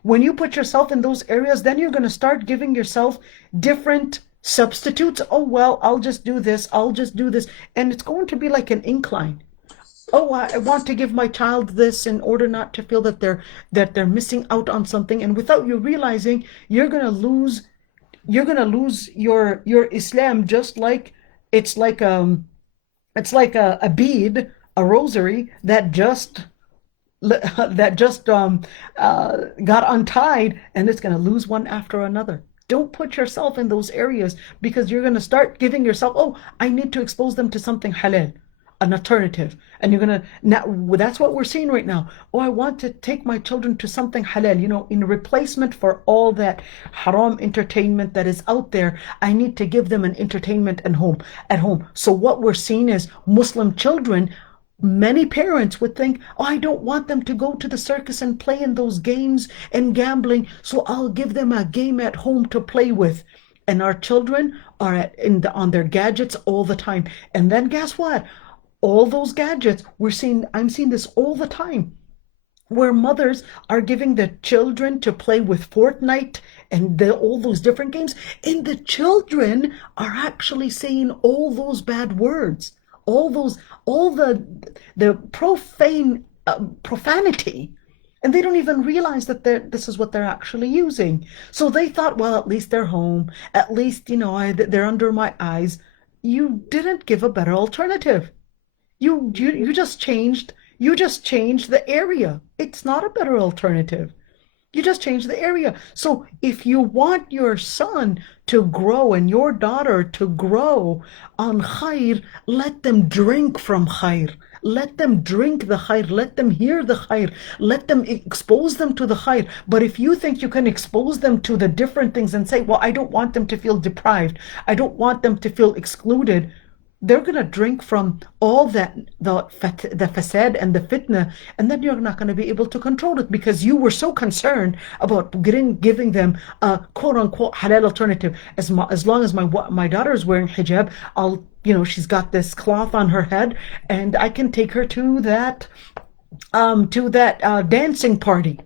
When you put yourself in those areas, then you're going to start giving yourself different substitutes. Oh, well, I'll just do this. I'll just do this. And it's going to be like an incline. Oh, I want to give my child this in order not to feel that they're missing out on something. And without you realizing, you're going to lose your Islam, just like it's like a bead, a rosary that just got untied, and it's going to lose one after another. Don't put yourself in those areas, because you're going to start giving yourself, oh, I need to expose them to something halal, an alternative. And you're going to, now that's what we're seeing right now. Oh, I want to take my children to something halal, in replacement for all that haram entertainment that is out there. I need to give them an entertainment at home. So what we're seeing is Muslim children. Many parents would think, oh, I don't want them to go to the circus and play in those games and gambling, so I'll give them a game at home to play with. And our children are on their gadgets all the time. And then guess what? All those gadgets, I'm seeing this all the time, where mothers are giving the children to play with Fortnite and all those different games, and the children are actually saying all those bad words, all the profane profanity, and they don't even realize that this is what they're actually using. So they thought, well, at least they're home, at least they're under my eyes. You didn't give a better alternative. You just changed the area. It's not a better alternative. You just change the area. So if you want your son to grow and your daughter to grow on khair, let them drink from khair. Let them drink the khair. Let them hear the khair. Let them expose them to the khair. But if you think you can expose them to the different things and say, well, I don't want them to feel deprived, I don't want them to feel excluded, they're going to drink from all that, the fasad and the fitna, and then you're not going to be able to control it, because you were so concerned about giving them a quote-unquote halal alternative. As long as my daughter is wearing hijab, she's got this cloth on her head, and I can take her to that dancing party.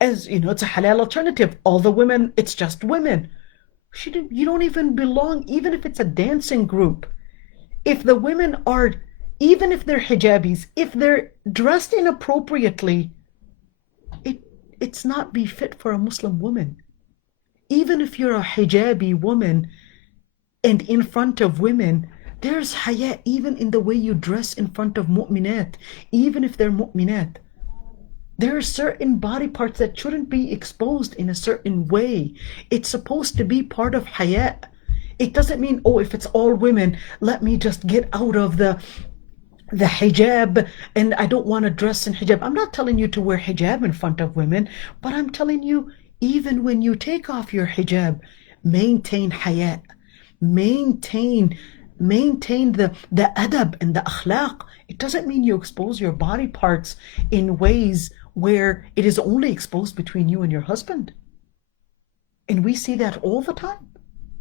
As it's a halal alternative. All the women, it's just women. You don't even belong, even if it's a dancing group. If the women are, even if they're hijabis, if they're dressed inappropriately, it's not befit for a Muslim woman. Even if you're a hijabi woman and in front of women, there's haya even in the way you dress in front of mu'minat, even if they're mu'minat. There are certain body parts that shouldn't be exposed in a certain way. It's supposed to be part of hayat. It doesn't mean, oh, if it's all women, let me just get out of the hijab and I don't want to dress in hijab. I'm not telling you to wear hijab in front of women, but I'm telling you, even when you take off your hijab, maintain hayat, maintain the adab and the akhlaq. It doesn't mean you expose your body parts in ways where it is only exposed between you and your husband. And we see that all the time.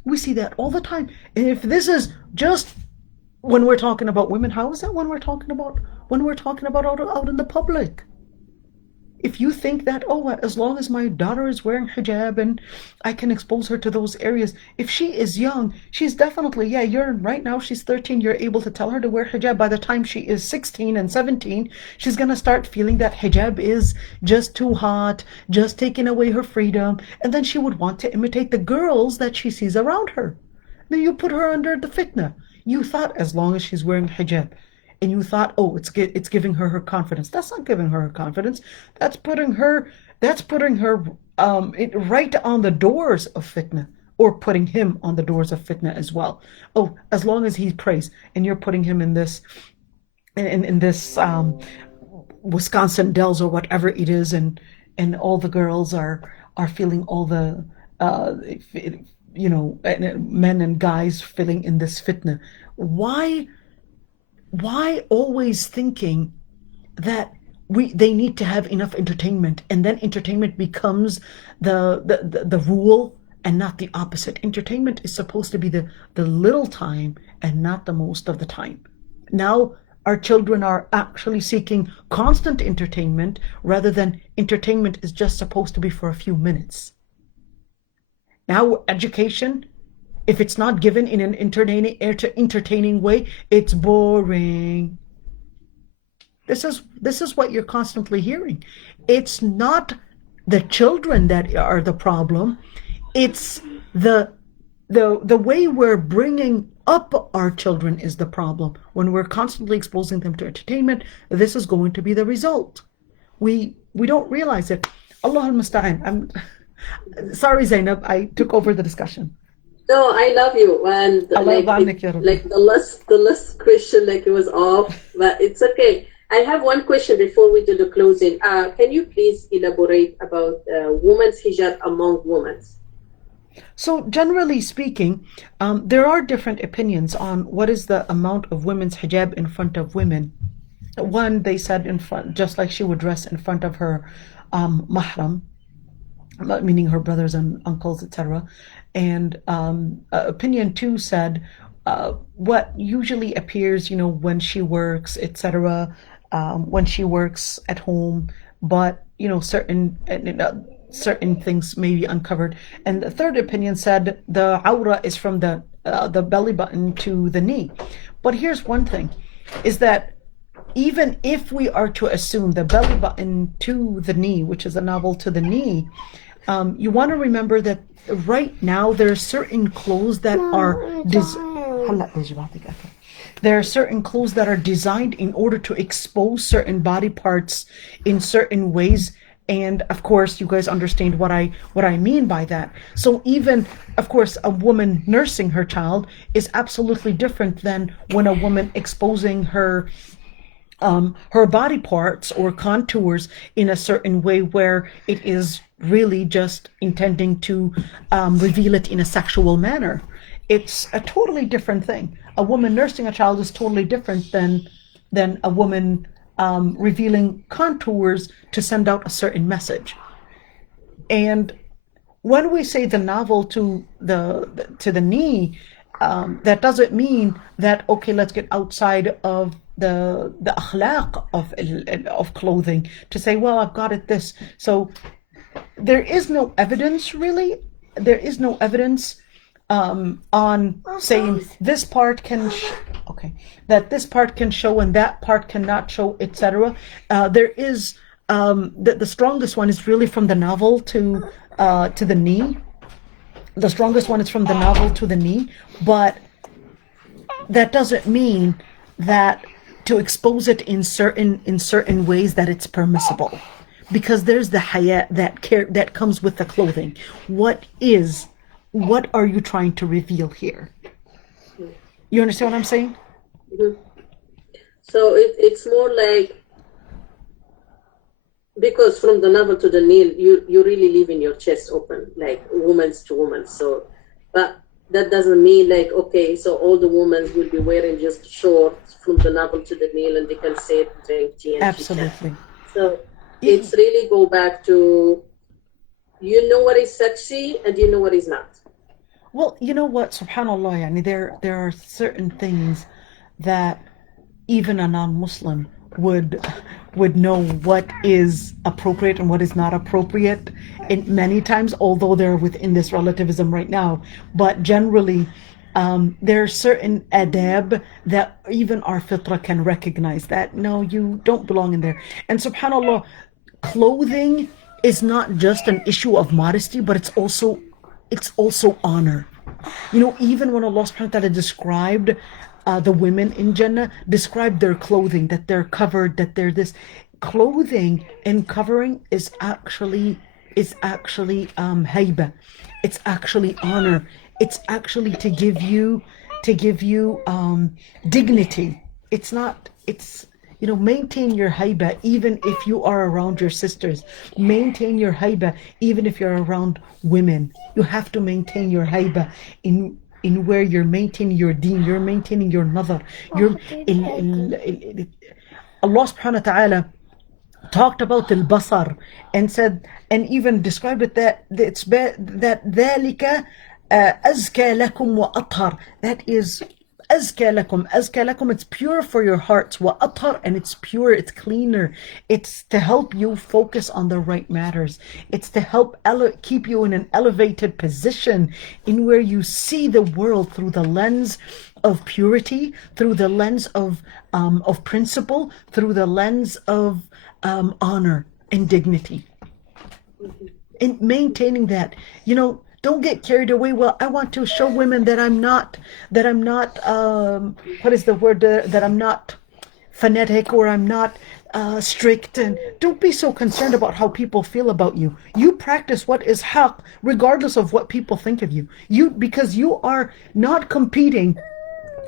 We see that all the time. And if this is just when we're talking about women, how is that when we're talking about out in the public? If you think that, oh, as long as my daughter is wearing hijab and I can expose her to those areas, if she is young, she's definitely, yeah, you're right now, she's 13, you're able to tell her to wear hijab. By the time she is 16 and 17, she's going to start feeling that hijab is just too hot, just taking away her freedom. And then she would want to imitate the girls that she sees around her. Then you put her under the fitna. You thought as long as she's wearing hijab, and you thought, oh, it's giving her confidence. That's not giving her confidence. That's putting her right on the doors of fitna, or putting him on the doors of fitna as well. Oh, as long as he prays, and you're putting him in this Wisconsin Dells or whatever it is, and all the girls are feeling all the men and guys feeling in this fitna. Why always thinking that they need to have enough entertainment, and then entertainment becomes the rule and not the opposite? Entertainment is supposed to be the little time and not the most of the time. Now our children are actually seeking constant entertainment rather than entertainment is just supposed to be for a few minutes. Now education, if it's not given in an entertaining way, it's boring. This is what you're constantly hearing. It's not the children that are the problem. It's the way we're bringing up our children is the problem. When we're constantly exposing them to entertainment, this is going to be the result. We don't realize it. Allah al-Musta'an. I'm sorry, Zainab, I took over the discussion. No, I love you. And like the last question, like it was off, but it's okay. I have one question before we do the closing. Can you please elaborate about women's hijab among women? So generally speaking, there are different opinions on what is the amount of women's hijab in front of women. One, they said in front, just like she would dress in front of her mahram, meaning her brothers and uncles, etc. And opinion two said what usually appears, when she works, etc., when she works at home, but certain things may be uncovered. And the third opinion said the awra is from the belly button to the knee. But here's one thing, is that even if we are to assume the belly button to the knee, which is a novel to the knee, you want to remember that right now there are certain clothes that are designed in order to expose certain body parts in certain ways. And of course, you guys understand what I mean by that. So even, of course, a woman nursing her child is absolutely different than when a woman exposing her body parts or contours in a certain way where it is really just intending to reveal it in a sexual manner. It's a totally different thing. A woman nursing a child is totally different than a woman revealing contours to send out a certain message. And when we say the novel to the knee, that doesn't mean that, okay, let's get outside of the akhlaq of clothing to say, well, I've got it this. So there is no evidence, really. There is no evidence on saying this part can that this part can show and that part cannot show, etc. There is the strongest one is really from the navel to the knee. The strongest one is from the navel to the knee, but that doesn't mean that to expose it in certain ways that it's permissible. because there's the haya that comes with the clothing. What are you trying to reveal here? You understand what I'm saying? Mm-hmm. So it's more like, because from the navel to the knee, you really leaving your chest open, like woman's to woman. So, but that doesn't mean like, okay, so all the women will be wearing just shorts from the navel to the knee and they can sit, drink tea and Absolutely. So it's really go back to, you know what is sexy and you know what is not. Well, you know what, subhanallah, yani there are certain things that even a non-Muslim would know what is appropriate and what is not appropriate in many times, although they're within this relativism right now. But generally, there are certain adab that even our fitra can recognize that no, you don't belong in there. And subhanallah, clothing is not just an issue of modesty, but it's also honor. You know, even when Allah subhanahu wa ta'ala described the women in Jannah, described their clothing, that they're covered, that they're this. Clothing and covering is actually haiba. It's actually honor. It's actually to give you dignity. It's not, it's, you know, maintain your haiba even if you are around your sisters. Maintain your haiba even if you're around women. You have to maintain your haiba in where you're maintaining your deen, you're maintaining your nazar. Allah subhanahu wa ta'ala talked about al-basar and said, and even described it that it's that ذلك أزكى لكم وأطهر. That is أزكى لكم, it's pure for your hearts. وأطهر, and it's pure, it's cleaner. It's to help you focus on the right matters. It's to help keep you in an elevated position in where you see the world through the lens of purity, through the lens of principle, through the lens of honor and dignity. And maintaining that, you know, don't get carried away. Well, I want to show women that I'm not what is the word, that I'm not fanatic, or I'm not strict. And don't be so concerned about how people feel about you. You practice what is haq regardless of what people think of you. Because you are not competing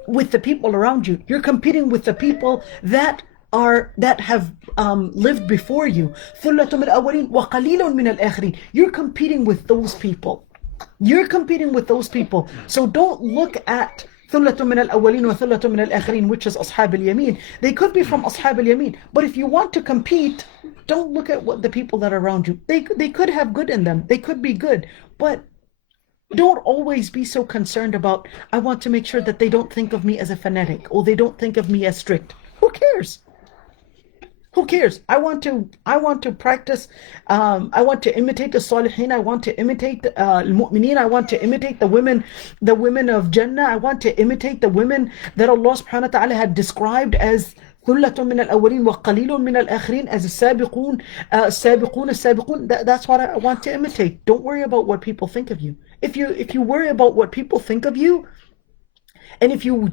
with the people around you. You're competing with the people that have lived before you. You're competing with those people. You're competing with those people. So don't look at ثُلَّةٌ مِّنَ الْأَوَّلِينَ وَثُلَّةٌ مِّنَ الْآخِرِينَ, which is أصحاب اليمين. They could be from أصحاب اليمين. But if you want to compete, don't look at what the people that are around you. They could have good in them. They could be good. But don't always be so concerned about, I want to make sure that they don't think of me as a fanatic, or they don't think of me as strict. Who cares? Who cares? I want to practice. I want to imitate the Salihin. I want to imitate al-Mu'mineen. I want to imitate the women of Jannah. I want to imitate the women that Allah subhanahu wa ta'ala had described as ثُلَّةٌ مِّنَ الْأَوَّلِينَ وَقَلِيلٌ مِّنَ الْآخِرِينَ, as السابقون السابقون. That's what I want to imitate. Don't worry about what people think of you. If you worry about what people think of you, and if you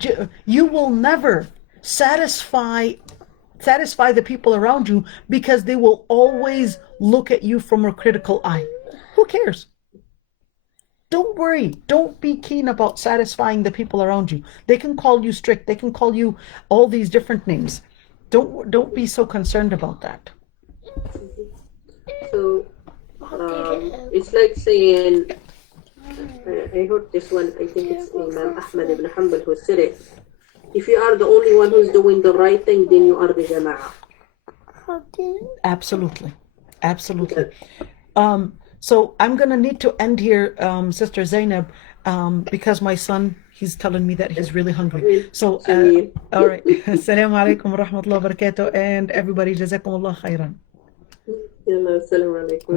will never satisfy the people around you, because they will always look at you from a critical eye. Who cares? Don't worry. Don't be keen about satisfying the people around you. They can call you strict. They can call you all these different names. Don't be so concerned about that. So it's like saying, I heard this one, I think it's Imam Ahmad ibn Hanbal who said it. If you are the only one who's doing the right thing, then you are the jama'ah. Absolutely. So I'm going to need to end here, Sister Zainab, because my son, he's telling me that he's really hungry. So, all right. Assalamu alaikum wa rahmatullahi wa barakatuh. And everybody, jazakumullah khairan. Assalamu alaikum.